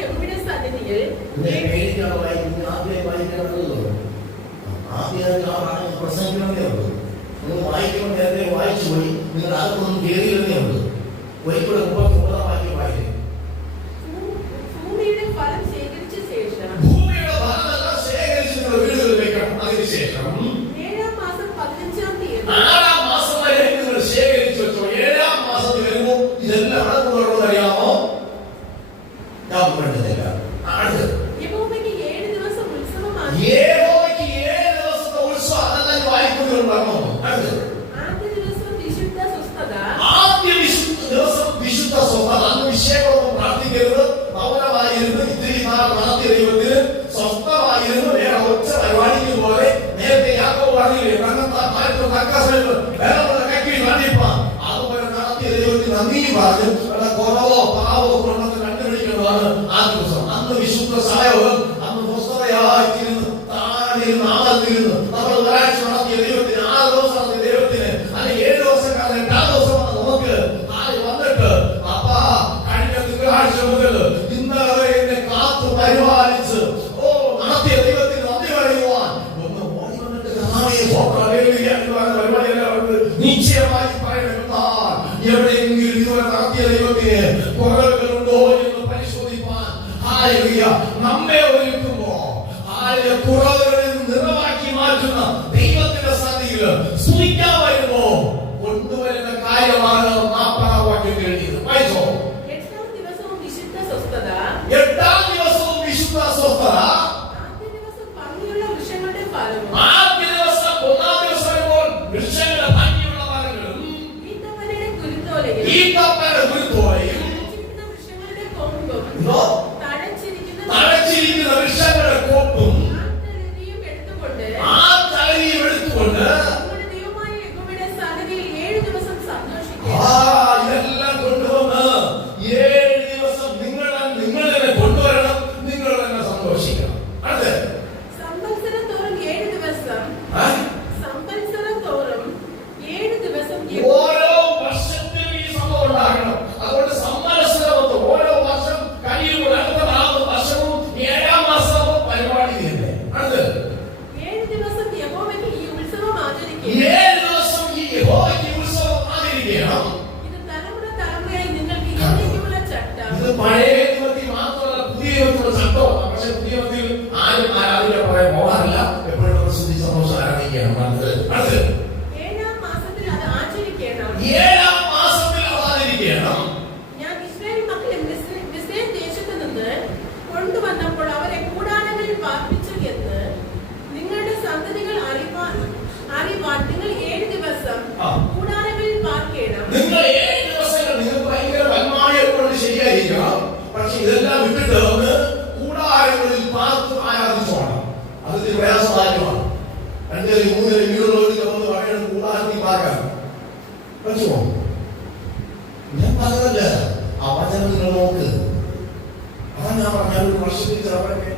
യഹോവയുടെ സന്നിധിയിൽ. പ്രസംഗിക്കണമെന്നേ ഉള്ളൂ. നിങ്ങൾ വായിക്കുമ്പോൾ നേരത്തെ വായിച്ചു പോയി. നിങ്ങൾ അതൊന്നും കയറിയിരുന്നേ ഉള്ളൂ. ഒരിക്കലും 39-ാം വാക്യം വായിക്കും. ഭൂമിയുടെ ഫലം ശേഖരിച്ച ശേഷം. ഭൂമിയുടെ ഫലമെല്ലാം ശേഖരിച്ച് നിങ്ങൾ വീടുകളിൽ വെക്കണം. അതിനുശേഷം 7-ാം മാസം 15-ാം തീയതി. 6-ാം മാസം വരെ നിങ്ങൾ ശേഖരിച്ചു വെച്ചോ. 7-ാം മാസത്തിൽ വരുമ്പോൾ ഇതെല്ലാം നടന്നു അറിയാമോ? ഞാൻ വേണ്ടതില്ല. അടുത്ത് യഹോവയ്ക്ക് 7 ദിവസം ഉത്സവം. യഹോവയ്ക്ക് 7 ദിവസത്തെ ഉത്സവം. അതെല്ലാം വായിക്കുന്നുണ്ടാണോ? അടുത്ത് ആദ്യ ദിവസം വിശുദ്ധ സ്വസ്ഥത. ആദ്യ ദിവസം വിശുദ്ധ സ്വസ്ഥത. അന്ന് വിഷയങ്ങളൊന്നും പ്രാർത്ഥിക്കരുത്. മൗനമായിരുന്നു. ഇത്തിരി നാൾ നടത്തിയ ദൈവത്തിന് സ്വസ്ഥമായിരുന്നു. വേറെ ഒച്ച പരിപാടിക്ക് പോലെ നേരത്തെ യാക്കോബ് പറഞ്ഞില്ലേ, അതുപോലെ നടത്തിയ ദൈവത്തിന് നന്ദി പറഞ്ഞു. കുറവോ പാവോ കൊണ്ടൊക്കെ കണ്ടുപിടിക്കുന്നതാണ് ആ ദിവസം. അന്ന് വിശുദ്ധ സായോഗം, അന്ന് സ്വസ്ഥതയായിരുന്നു. താഴെയിരുന്ന് ആളത്തിരുന്ന് നമ്മൾ ഒരാഴ്ച നടത്തിയ ദൈവത്തിന്, 6 ദിവസം നടത്തിയ ദൈവത്തിന്, അല്ലെങ്കിൽ 7 ദിവസം കാരണം 8-ാം ദിവസം നമുക്ക് വന്നിട്ട് അപ്പാ കഴിഞ്ഞ തിങ്കളാഴ്ച മുതൽ ഇന്നലെ എന്നെ കാത്തു പരിപാലിച്ച് നടത്തിയ ദൈവത്തിന് നന്ദി പറയുവാൻ ഒന്ന് ഓടി വന്നിട്ട് പരിപാടിയെല്ലാം നിശ്ചയമായി പറയണമെന്നാൽ എവിടെയെങ്കിലും ഇതുവരെ നടത്തിയ ദൈവത്തിന് കുറവുകളുണ്ടോ എന്ന് പരിശോധിപ്പാൻ നമ്മെ ഒരുക്കുമ്പോ കുറവുകളിൽ നിറവാക്കി മാറ്റുന്ന ദൈവത്തിന്റെ സന്നിധിയിൽ സ്തുതിക്കാൻ വരുമ്പോ കൊണ്ടുവരുന്ന കാര്യമാണ് 40-ാം വാക്യം എഴുതിയത്. വായിച്ചോ. 8-ാം ദിവസവും വിശുദ്ധ സ്വസ്ഥത. 8-ാം ദിവസവും വിശുദ്ധ സ്വസ്ഥത. ആദ്യ ദിവസം ഭംഗിയുള്ള വൃക്ഷങ്ങളുടെ ഫലവും. ആദ്യ ദിവസം 1-ാം ദിവസം വരുമ്പോൾ വൃക്ഷങ്ങളുടെ ഭംഗിയുള്ള ഫലങ്ങളും ഈത്തപ്പനയുടെ കുരുത്തോലയും. ഈത്തപ്പനയുടെ കുരുത്തോലയും. തഴച്ചിരിക്കുന്ന വൃക്ഷങ്ങളുടെ കൊമ്പും. തഴച്ചിരിക്കുന്ന വൃക്ഷങ്ങളുടെ കൊമ്പും. ആ തലയും എടുത്തുകൊണ്ട് നിങ്ങളുടെ ദൈവമായ യഹോവയുടെ സന്നിധിയിൽ 7 ദിവസം സന്തോഷിക്കുക. ഇതെല്ലാം കൊണ്ടുവന്ന് 7 ദിവസം നിങ്ങൾ തന്നെ കൊണ്ടുവരണം. നിങ്ങൾ തന്നെ സന്തോഷിക്കണം. അടുത്ത് സംവത്സരം തോറും 7 ദിവസം. സംവത്സരം തോറും 7 ദിവസം. ഓരോ വർഷത്തിലും ഈ സംഭവം ഉണ്ടാകണം. അതുകൊണ്ട് സംവത്സരം ഓരോ വർഷം കഴിയുമ്പോൾ അടുത്ത 4 വർഷവും 7-ാം മാസവും പരിപാടി തന്നെ. അടുത്ത് 7 ദിവസം യഹോവയ്ക്ക് ഈ ഉത്സവം ആചരിക്കുക. അത് 7-ാം മാസത്തിൽ അത് ആചരിക്കണം. 7-ാം മാസത്തിൽ ആചരിക്കണം. ഞാൻ ഇസ്രായേൽ മക്കളെ മിസ്രയീം ദേശത്ത് നിന്ന് കൊണ്ടുവന്നപ്പോൾ അവരെ കൂടാരങ്ങളിൽ പാർപ്പിച്ചു എന്ന് നിങ്ങളുടെ സന്തതികൾ അറിവാൻ നിങ്ങൾ 7 ദിവസം കൂടാരങ്ങളിൽ പാർക്കണം. നിങ്ങൾ 7 ദിവസങ്ങൾ നിങ്ങൾക്ക് ഭയങ്കര വന്മായ കൊണ്ട് ശരിയായിരിക്കണം. പക്ഷെ ഇതെല്ലാം വിട്ടിട്ട് കൂടാരങ്ങളിൽ പാർത്ത് ആരാധിച്ചോണം. അത് പ്രയാസമായിരിക്കണം. 2-3 വീടുകളൊക്കെ വന്ന് പറയണം കൂടാരത്തിൽ പാർക്കാൻ പറ്റുമോ? ഞാൻ പറഞ്ഞതല്ല, ആ വചനം നിങ്ങൾ നോക്ക്. അതാണ് ഞാൻ പറഞ്ഞ ഒരു വർഷത്തിൽ ചിലവരൊക്കെ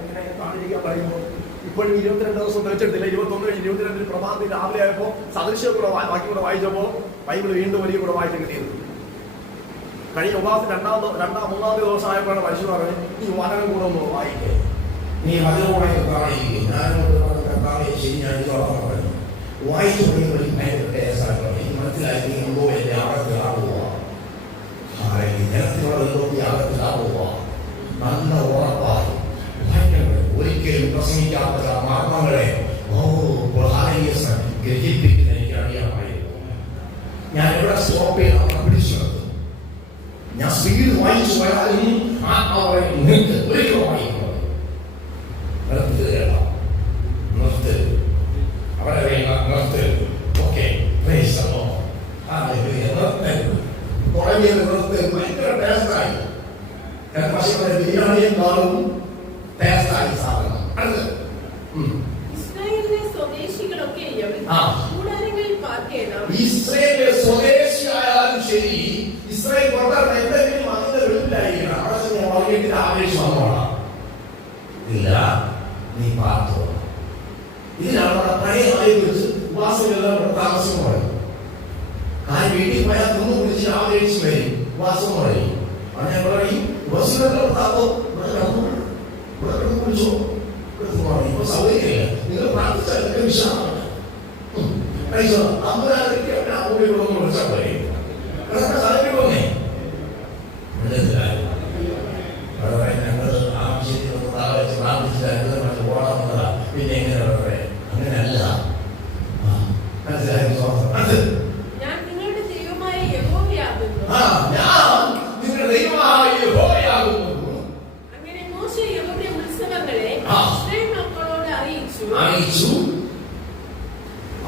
ഇങ്ങനെ കാണിക്കാൻ പറയുമ്പോൾ ഇപ്പോഴും 22 ദിവസം വെച്ചെടുത്തില്ല. 21 22 പ്രഭാതത്തിൽ രാവിലെ ആയപ്പോ സദൃശ്യം കൂടെ ബാക്കി കൂടെ വായിച്ചപ്പോ ബൈബിൾ വീണ്ടും വലിയ കൂടെ വായിച്ചു കിട്ടിയത്. കഴിഞ്ഞ ഉപവാസം 3-ാമത്തെ ദിവസം ആയപ്പോഴാണ് പരിശു പറഞ്ഞത് ഈ വചനം കൂടെ ഒന്ന് വായിക്കേ. നീ വചനം വായിക്കും ഞാനോട് ശരി ഞാൻ ഇതോടൊപ്പം പറഞ്ഞു വായിച്ചു തുടങ്ങിയപ്പോൾ ഭയങ്കര ടേസ്റ്റാണ്. എനിക്ക് മനസ്സിലായി നീ എന്തോ എന്റെ അകത്തിലാവുക, ജനത്തിനോട് എന്തോ ഈ അകത്തിലാവുക നല്ല ഉറപ്പായി ഒരിക്കലും പ്രസംഗിക്കാത്ത ചില മർമ്മങ്ങളെ ഗ്രഹിപ്പിക്കുന്ന എനിക്ക് അറിയാമായിരുന്നു. ഞാൻ എവിടെ സ്റ്റോപ്പ് ചെയ്ത് പിടിച്ചു നിർത്തും. ഞാൻ സ്പീഡ് വായിച്ചു പോയാലും ഒരിക്കലും വായിക്കുന്നത് നിർത്ത് അവരെ നിർത്ത്. ഓക്കെ തുടങ്ങിയത് നിർത്ത്. ഭയങ്കര ടേസ്റ്റായി. പക്ഷേ ബിരിയാണിയും കാറും ടേസ്റ്റായി സാധനം. അടുത്ത് ഇസ്രായേലിലെ സ്വദേശികളൊക്കെയും കൂടാരങ്ങളിൽ പാർക്കണം. ഇസ്രായേലിലെ സ്വദേശിയായാലും ശരി, ഇസ്രായേൽ പുറത്താൻ എന്തെങ്കിലും അതിന്റെ വീട്ടിലായിരിക്കണം. അവിടെ വളരെയിട്ട് ആവേശം വന്നോളാം. ഇല്ല, നീ പാർത്തോ. ഇതിനാണ് പഴയ ആയി കുറിച്ച് വാസമെല്ലാം താമസം പറയും. വീട്ടിൽ പോയാൽ തിന്നു കുടിച്ച് ആവേശം വരും, വാസം പറയും. അങ്ങനെ പറയും ബസ്സിലെല്ലാം താക്കോ കുടിച്ചോ. ഇപ്പൊ സൗകര്യമില്ല. നിങ്ങൾ പ്രാർത്ഥിച്ചാൽ വിശ്വാസമാണ്. അമ്പതായിരം വിളിച്ചാൽ പറയും സാധനം പോന്നേ. ഞങ്ങൾ ആവശ്യത്തിന് പ്രാർത്ഥിച്ചാൽ ഓടാവുന്നതാ. പിന്നെ എങ്ങനെ വളരെ അങ്ങനെയല്ല. മനസ്സിലായോ? അത് ഞാൻ നിങ്ങളുടെ ദൈവമായ യഹോവയാകുന്നു. ഞാൻ നിങ്ങളുടെ ദൈവമായ യഹോവയാകുന്നു. അങ്ങനെ മോശെ യഹോവയുടെ ഉത്സവങ്ങളെ ഇസ്രായേൽ മക്കളോട് അറിയിച്ചു.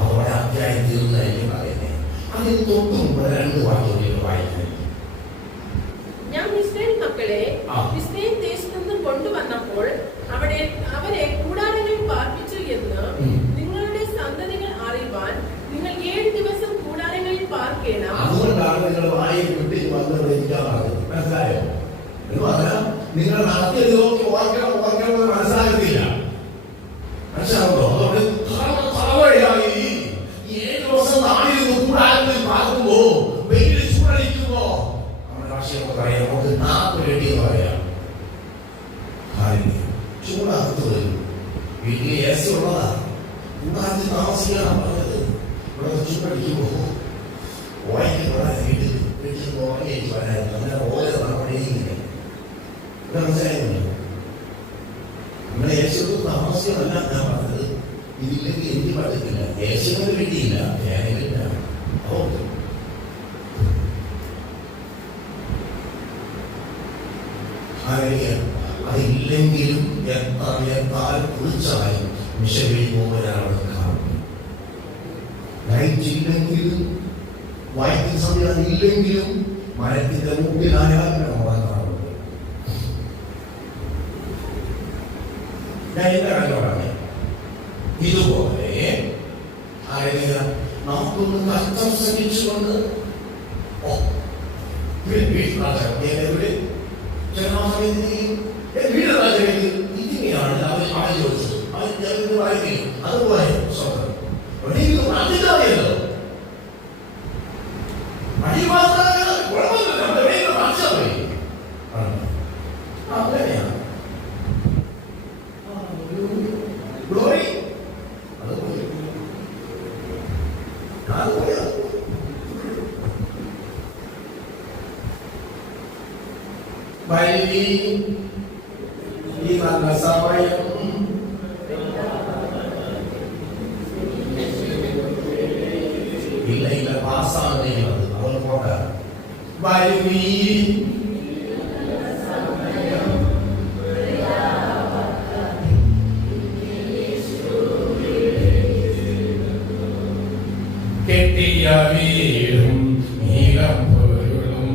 അവരുടെ അധ്യായം തീർന്നായിരിക്കും പറയുന്നത്. അതിന് തൊട്ടും 2 വാക്യങ്ങൾ വായിക്കുന്നത്. ഞാൻ ഇസ്രായേൽ മക്കളെ മിസ്രയീം ദേശത്ത് നിന്ന് കൊണ്ടുവന്നപ്പോൾ അവരെ കൂടാരങ്ങളിൽ പാർപ്പിച്ചു എന്ന് നിങ്ങളുടെ സന്തതികൾ അറിവാൻ നിങ്ങൾ 7 ദിവസം കൂടാരങ്ങളിൽ പാർക്കണം. അതുകൊണ്ടാണ് നിങ്ങൾ വായിൽ വിട്ട് വന്നത്. മനസ്സിലായോ? നിങ്ങൾ നടത്തിയത് ഓർക്കണം മനസ്സിലാകത്തില്ല. മനസ്സിലാവുണ്ടോ? അതുകൊണ്ട് തലവഴിയായി 7 ദിവസം നാളിൽ കൂടാരങ്ങളിൽ പാർക്കുമ്പോ വെയിൽ ചൂടടിക്കുമ്പോ നമ്മുടെ രാഷ്ട്രീയം പറയാം, നമുക്ക് 40 വെട്ടി എന്ന് പറയാം. ചൂടകത്ത് വരും. വീട്ടിൽ AC ഉള്ളതാ. കൂടാരത്തിൽ താമസിക്കാൻ പറഞ്ഞത്. ഇവിടെ ചൂടടിക്കുമ്പോ വായിക്കുന്ന വീട്ടിൽ ഉറങ്ങിയേക്ക് വരായിരുന്നു. അങ്ങനെ ഓരോ നടപടിയില്ല. മനസ്സിലായിരുന്നു? നമ്മളെ യേശുവിന് താമസിക്കുന്നല്ല ഞാൻ പറഞ്ഞത്. ഇതില്ലെങ്കിൽ എനിക്ക് പറ്റത്തില്ല. യേശുവിന് വേണ്ടിയില്ല, ഞാനില്ല. അതില്ലെങ്കിലും എത്താൽ കുറിച്ചായും മിഷവിൽ പോകുന്നവരാണ് കാണുന്നത്. ലൈറ്റ് ഇല്ലെങ്കിലും വായിക്കുന്ന സമയം ഇല്ലെങ്കിലും മരത്തിന്റെ മുമ്പിലായാലും നമ്മളെ കാണുന്നത്. ഞാൻ എന്റെ കാര്യമാണ്. ഇതുപോലെ നമുക്കൊന്ന് കഷ്ടം ശ്രമിച്ചുകൊണ്ട് ഇതിനെയാണ് അവൻ ചോദിച്ചത്. അവൻ വായിക്കും. അതുപോലെ പ്രാർത്ഥിക്കാതെയല്ലോ. അങ്ങനെയാണ് ഗ്ലോറി. ഈ നല്ല സമയം ഇല്ല പാസ്സാണ് ചെയ്യുന്നത്. അവൾ പോട്ടെ വരുവീ കെട്ടിയ വീടും നീലം പൊരുളും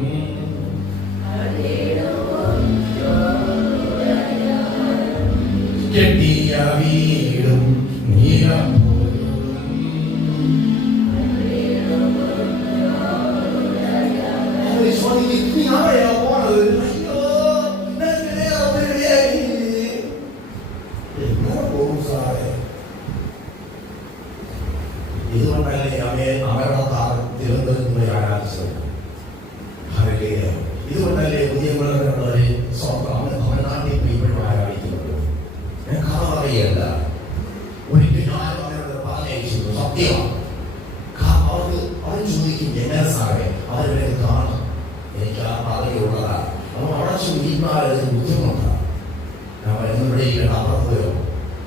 കെട്ടിയ വീടും നീലം ഇതുകൊണ്ടല്ലേ അവരുടെ തിരുവനന്തപുരത്ത് ആരാധിച്ചത്. ഇതുകൊണ്ടല്ലേ പുതിയ പിള്ളേരെ സ്വന്തം തമിഴ്നാട്ടിൽ പോയി ആരാധിക്കുന്നത്. ഞാൻ കഥ പറയല്ല, ഒരിക്കൽ ഞാൻ അവരോട് പറഞ്ഞയച്ചു സത്യമാണ്. അവർ ചോദിക്കും എങ്ങനെ സാറേ അവരെ കാണും, എനിക്ക് ആ പദവിയുള്ളതാണ്. അപ്പോൾ അവിടെ ചോദിക്കുന്നതിന് ബുദ്ധിമുട്ടാണ്. ഞാൻ വരുന്നവിടെ അപ്പുറത്ത്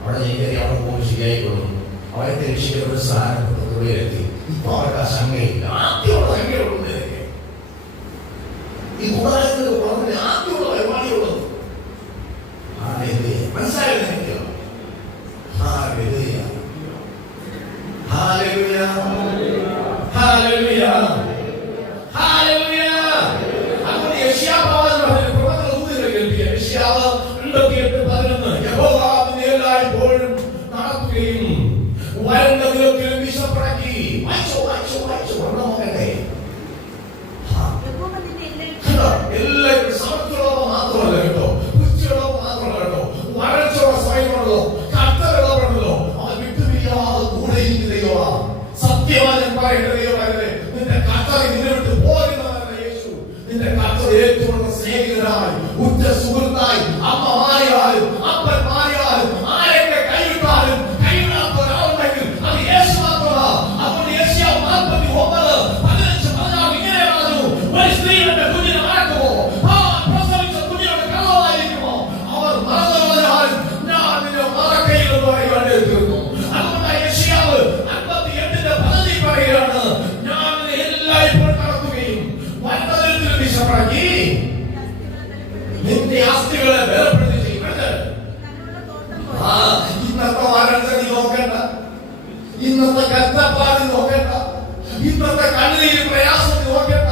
അവിടെ എനിക്ക് അവിടെ പോകുമ്പോൾ ശരിയായിക്കൊള്ളും. അവരെ രക്ഷിക്കുന്ന ഒരു സ്ഥാനത്ത് ഇപ്പൊ അവർക്ക് ആ ശങ്കയില്ല. ആദ്യമുള്ള ശങ്കയുള്ളത് ഈ കൂടാരത്തിൽ വളരെ ആദ്യമുള്ള പരിപാടിയുള്ളത് മനസ്സിലായിരുന്നു എനിക്ക്. എല്ലാവരും സമർത്ഥികളോട് മാത്രമല്ല കേട്ടോ, കുച്ചികളോട് മാത്രമല്ല കേട്ടോ, വരച്ചോടെ സ്വയമുള്ളതോ കർത്തവ്യമുള്ളതോ അവൻ വിട്ടുപിരിയാതെ കൂടെ ഇരിക്കുന്നതയോ സത്യവാൻ പറയുന്നതയോ വരെ നിന്റെ കർത്തവ്യം നിന്നെ വിട്ട് പോകുന്നവരല്ല യേശു. നിന്റെ കർത്തവ്യം ഏറ്റവും സ്നേഹിതരായി ഉറ്റ സുഹൃത്തായി അമ്മമാരിയാലും അപ്പന്മാരിയാലും ആരൊക്കെ കൈവിട്ടാലും കൈവിടാത്ത ഒരാളുണ്ടെങ്കിൽ അത് യേശു മാത്രമാണ്. അതുകൊണ്ട് യേശയ്യാവ് 49:15-16 ഇങ്ങനെ പറഞ്ഞു, ഒരു സ്ത്രീ എന്റെ കുഞ്ഞിനെ മറക്കുമോ, പ്രസവിച്ച കുഞ്ഞിനോട് കള്ളമായിരിക്കുമോ, അവർ മറന്നുകളഞ്ഞാലും ഞാൻ നിന്നെ മറക്കയില്ലെന്ന് പറയുവാൻ തീർന്നു. അതുകൊണ്ട് യെശയ്യാവ് 58:15 പറയുകയാണ്, ഞാൻ നിന്നെ എല്ലായ്പ്പോഴും നടത്തുകയും വന്നതിൽ വിശപ്പടക്കി നിന്റെ അസ്ഥികളെ ബലപ്പെടുത്തി ചെയ്യുന്നത്. ഇന്നത്തെ വരൾച്ച നീ നോക്കണ്ട, ഇന്നത്തെ കഷ്ടപ്പാട് നോക്കണ്ട, ഇന്നത്തെ കണ്ണീര് പ്രയാസം നോക്കണ്ട.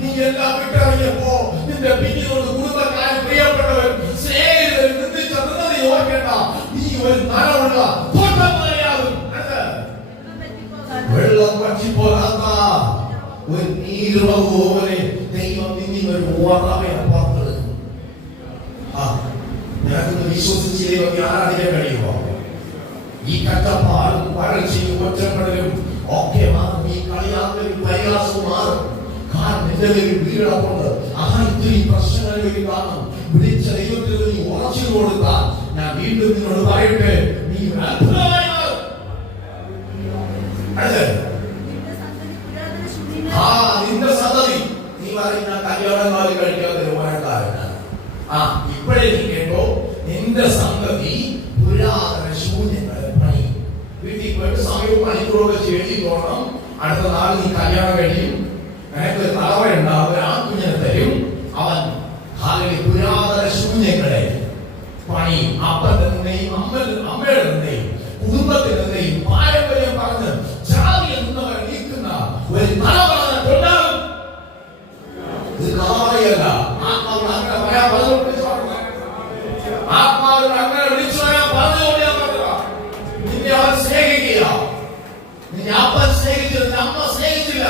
നീ എല്ലാം വിട്ടിറങ്ങിയപ്പോ നിന്റെ പിന്നിലോട് കുടുംബക്കാർ, പ്രിയപ്പെട്ടവർ, സ്നേഹിതർ നിന്ദിച്ച നിന്നതി ഓർക്കേണ്ട. നീ ഒരു നനവുള്ള തോട്ടം പോലെയാകും. വെള്ളം പറ്റിപ്പോകാത്ത ഒരു നീരുറവ് പോലെ ദൈവം നിന്നൊരു ഓർമ്മയെ പുറത്തെടുക്കും. നിനക്കൊന്ന് വിശ്വസിച്ച് ദൈവത്തെ ആരാധിക്കാൻ കഴിയുമോ? ഈ കഷ്ടപ്പാടും വരൾച്ചയും ഒറ്റപ്പെടലും ഒക്കെ മാറും. ഈ കളിയാക്കലും പരിഹാസവും മാറും. കാരണം നിന്റെ ഒരു വീടപ്പുണ്ട്. ഇത്തിരി പ്രശ്നങ്ങളിലേക്ക് കാണും. വിളിച്ച ദൈവത്തിൽ നീ ഉറച്ചു കൊടുത്താൽ ഞാൻ വീണ്ടും നിന്നോട് പറയട്ടെ, നീ അത്ഭുതമായി മാറും. നിന്റെ സന്തതി നീ പറയുന്ന കല്യാണം കഴിക്കാത്ത രോഗക്കാരനാണ്. ഇപ്പോഴേ നീ കേട്ടോ, നിന്റെ സന്തതി പുരാതന ശൂന്യങ്ങളെ പണി. വീട്ടിൽ പോയിട്ട് സമയവും മണിക്കൂറൊക്കെ ചെയ്തി പോകണം. അടുത്ത നാൾ നീ കല്യാണം കഴിയും, നിനക്ക് തലവ ഉണ്ടാവും, ആ കുഞ്ഞിനെ തരും. അവൻ പുരാതന ശൂന്യങ്ങളെ പണി. അപ്പന്റെ നിന്നെയും അമ്മയുടെ നിന്നെയും കുടുംബത്തിൽ നിന്നെയും പാരമ്പര്യം പറഞ്ഞ് ജാതിയിൽ നിന്നവരെ നീക്കുന്ന ഒരു തലമുറ ഉണ്ടാകും. ഇത് കഥയല്ല. ആത്മാവിന് അങ്ങനെ പറയാൻ പറഞ്ഞുകൊണ്ട് ആത്മാവിന് അങ്ങനെ വിളിച്ചു പറയാൻ പറഞ്ഞുകൊണ്ട് ഞാൻ പറഞ്ഞതാ. നിന്നെ അവൻ സ്നേഹിക്കുക. നിന്നെ അപ്പൻ സ്നേഹിച്ചില്ല, നിന്നെ അമ്മ സ്നേഹിച്ചില്ല.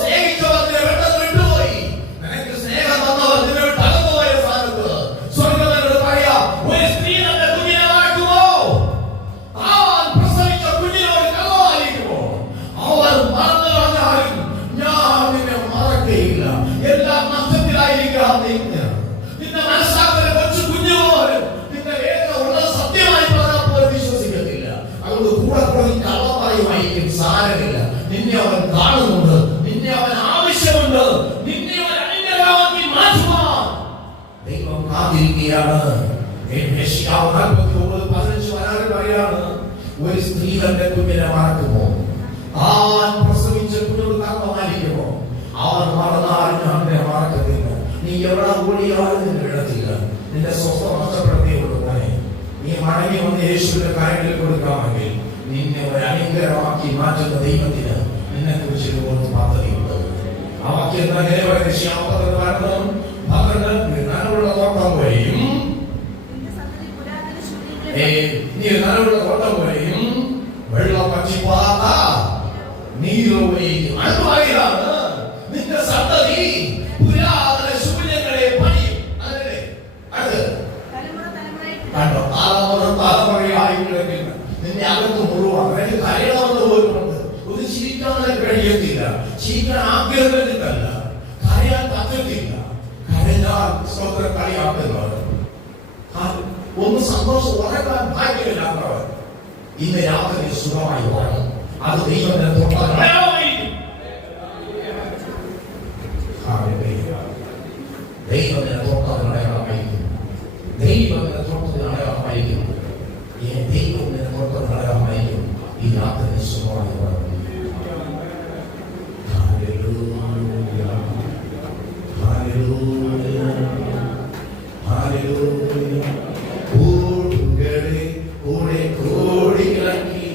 സ്നേഹിച്ചവർ നിന്നെ പെട്ടെന്ന് വിട്ടുപോയി. നിനക്ക് സ്നേഹം തന്നവർ നിന്നെ വിട്ട് അകന്നുപോയ സ്ഥാനത്ത് സ്വർഗ്ഗത്തിനോട് പറയാ, ഒരു സ്ത്രീ തന്റെ കുഞ്ഞിനെ മറക്കുമോ, അവൻ പ്രസവിച്ച കുഞ്ഞിനോട് കള്ളമായിരിക്കുമോ, അവർ മറന്നു കളഞ്ഞാലും ഞാൻ നിന്നെ മറക്കുകയില്ല. എല്ലാം നഷ്ടത്തിലായിരിക്കാം. നിന്റെ മനസ്സാക്കുന്ന കൊച്ചു കുഞ്ഞുപോലും നിന്റെ ഏറ്റവും ഉള്ള സത്യമായി പറഞ്ഞാൽ പോലും വിശ്വസിക്കത്തില്ല. അതുകൊണ്ട് കൂടെ കൂടെ കള്ളം പറയുമായിരിക്കും. സാരമില്ല, നിന്നെ അവൻ കാണുന്നുണ്ട്, നിന്നെ അവൻ ആവശ്യമുണ്ട്, നിന്നെ അവൻ അനുഗ്രഹമാക്കി മാറ്റുവാൻ ദൈവം കാത്തിരിക്കുകയാണ്. യെശയ്യാവ് 49:15 പറയാണ്, ഒരു സ്ത്രീ തന്റെ കുഞ്ഞിനെ മറക്കുമോ, പ്രസവിച്ച എവിടെ കൂടിയാലും നിന്നെ വിടത്തില്ല. നിന്റെ സ്വസ്ഥം നഷ്ടപ്പെടുത്തിയേ ഉള്ളൂ. നീ മടങ്ങി വന്ന് യേശുവിന്റെ കാര്യങ്ങളിൽ കൊടുക്കാമെങ്കിൽ നിന്നെ ഒരു അനുഗ്രഹമാക്കി മാറ്റുന്ന ദൈവത്തിന് നിന്നെ കുറിച്ച് ഒരു പദ്ധതിയുണ്ട്. ആ വാക്യം നനവുള്ള തോട്ടം വഴിയും നീ നനവുള്ള തോട്ടം വഴിയും വെള്ളം പച്ചിപ്പാത നീരൊഴിയും. അതുവഴിയാണ് നിന്റെ സന്തതി പുരാതന ശൂന്യങ്ങളെ പണിയും. അതല്ലേ അത് കണ്ടോ? തലമുറയായിട്ടുണ്ടെങ്കിൽ നിന്നെ അകത്ത് മുഴുവാണ് കരയാവുന്ന പോലുണ്ട്. ഒരു ചിരിക്കാൻ കഴിയത്തില്ല. ചിരിക്കാൻ ആഗ്രഹത്തില്ല. കരയാൻ പറ്റത്തില്ല. കരഞ്ഞാൽ സ്തോത്രം കളിയാക്കുന്നവർ, ഒന്ന് സന്തോഷം ഉറങ്ങാൻ ഭാഗ്യമില്ലാത്തവർ ഇന്ന് രാത്രി സുഖമായി ഉറങ്ങും. അത് ദൈവത്തിന്റെ ദൈവത്തിന്റെ തോട്ടത്തിന് അടയാളമായിരിക്കും. ദൈവത്തിന്റെ തോട്ടത്തിന് അടയാളമായിരിക്കും. ദൈവത്തിന്റെ തോട്ടത്തിന് അടയാളമായിരിക്കും. ഈ രാത്രി സുഖമായി ഉറങ്ങും. കൂടെ കൂടി കിളക്കി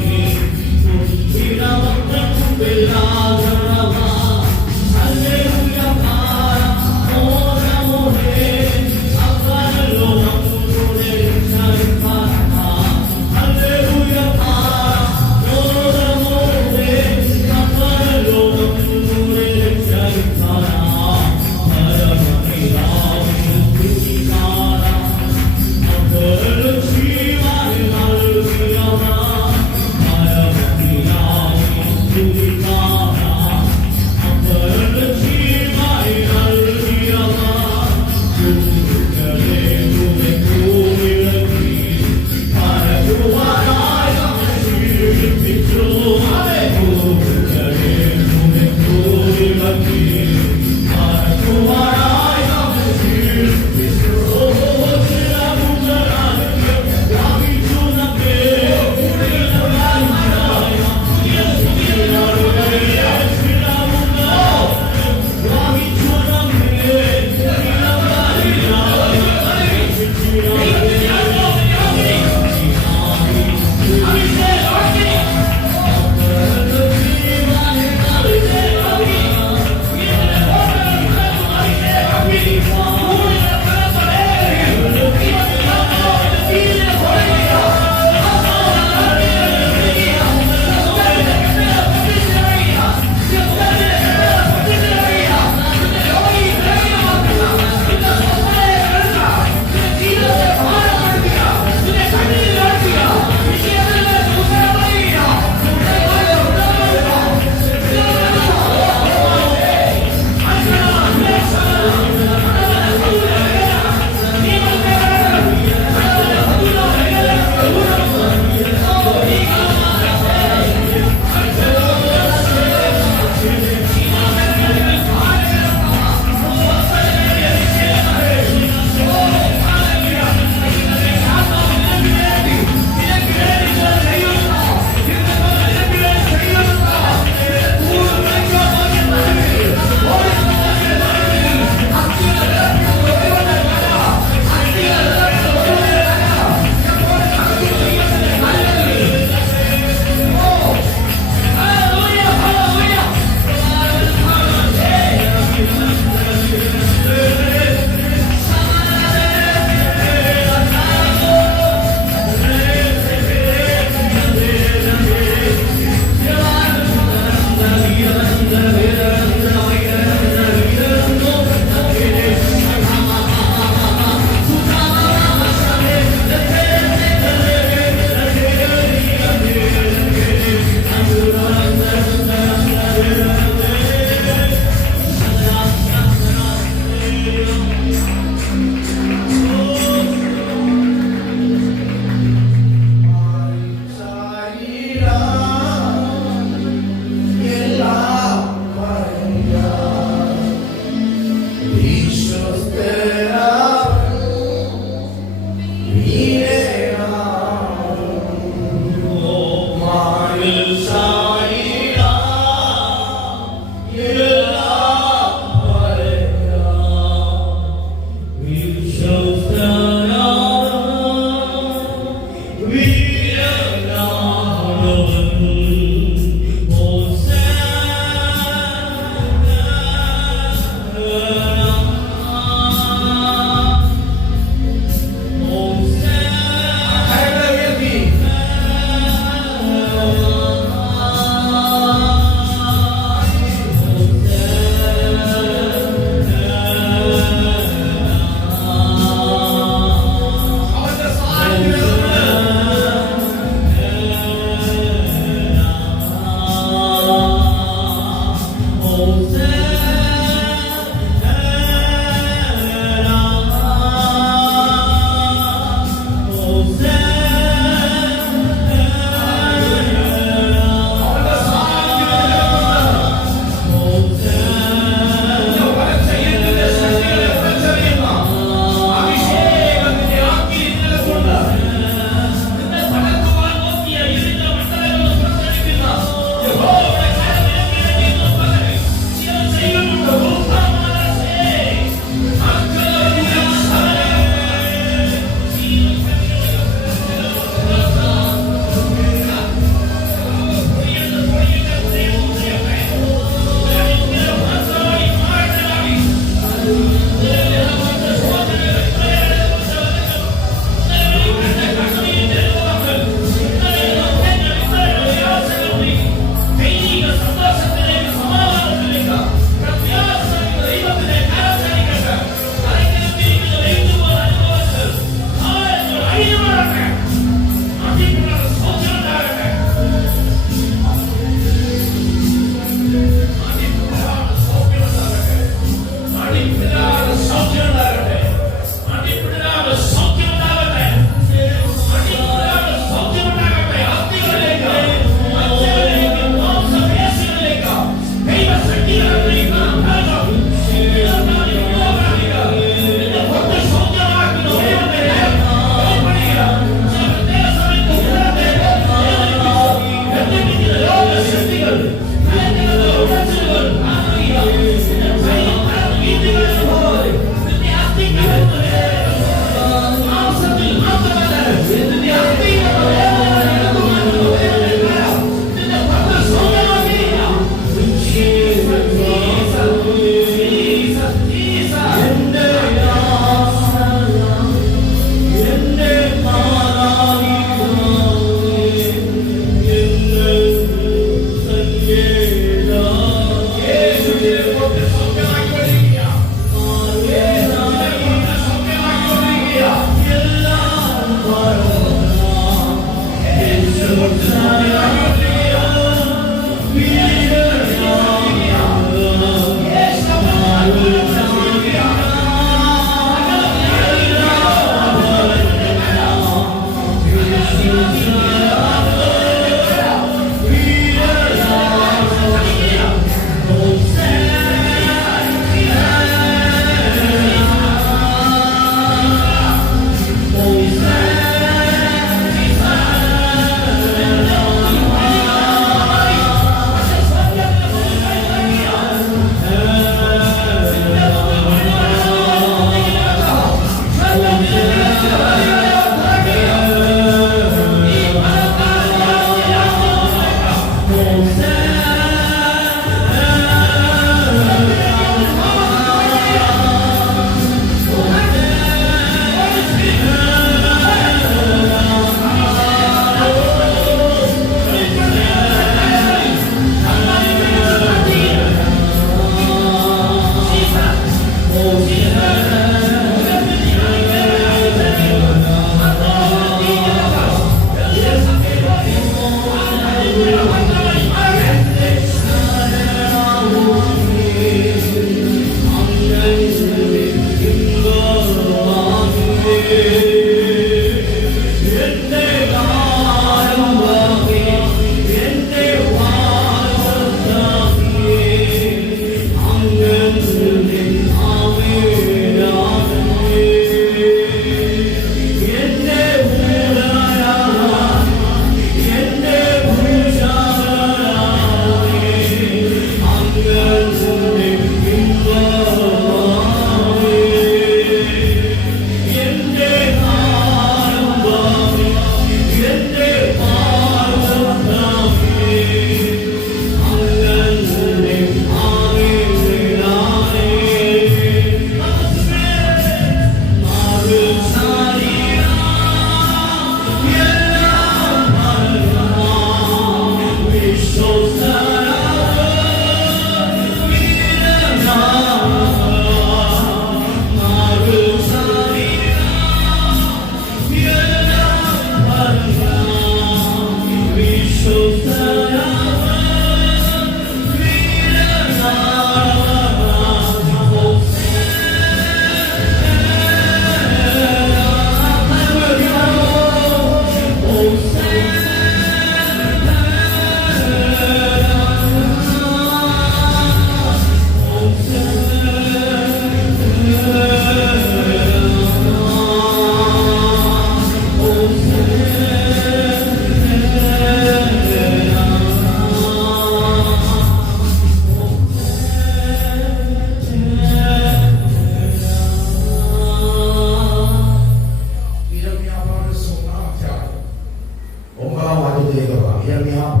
ഒന്നാം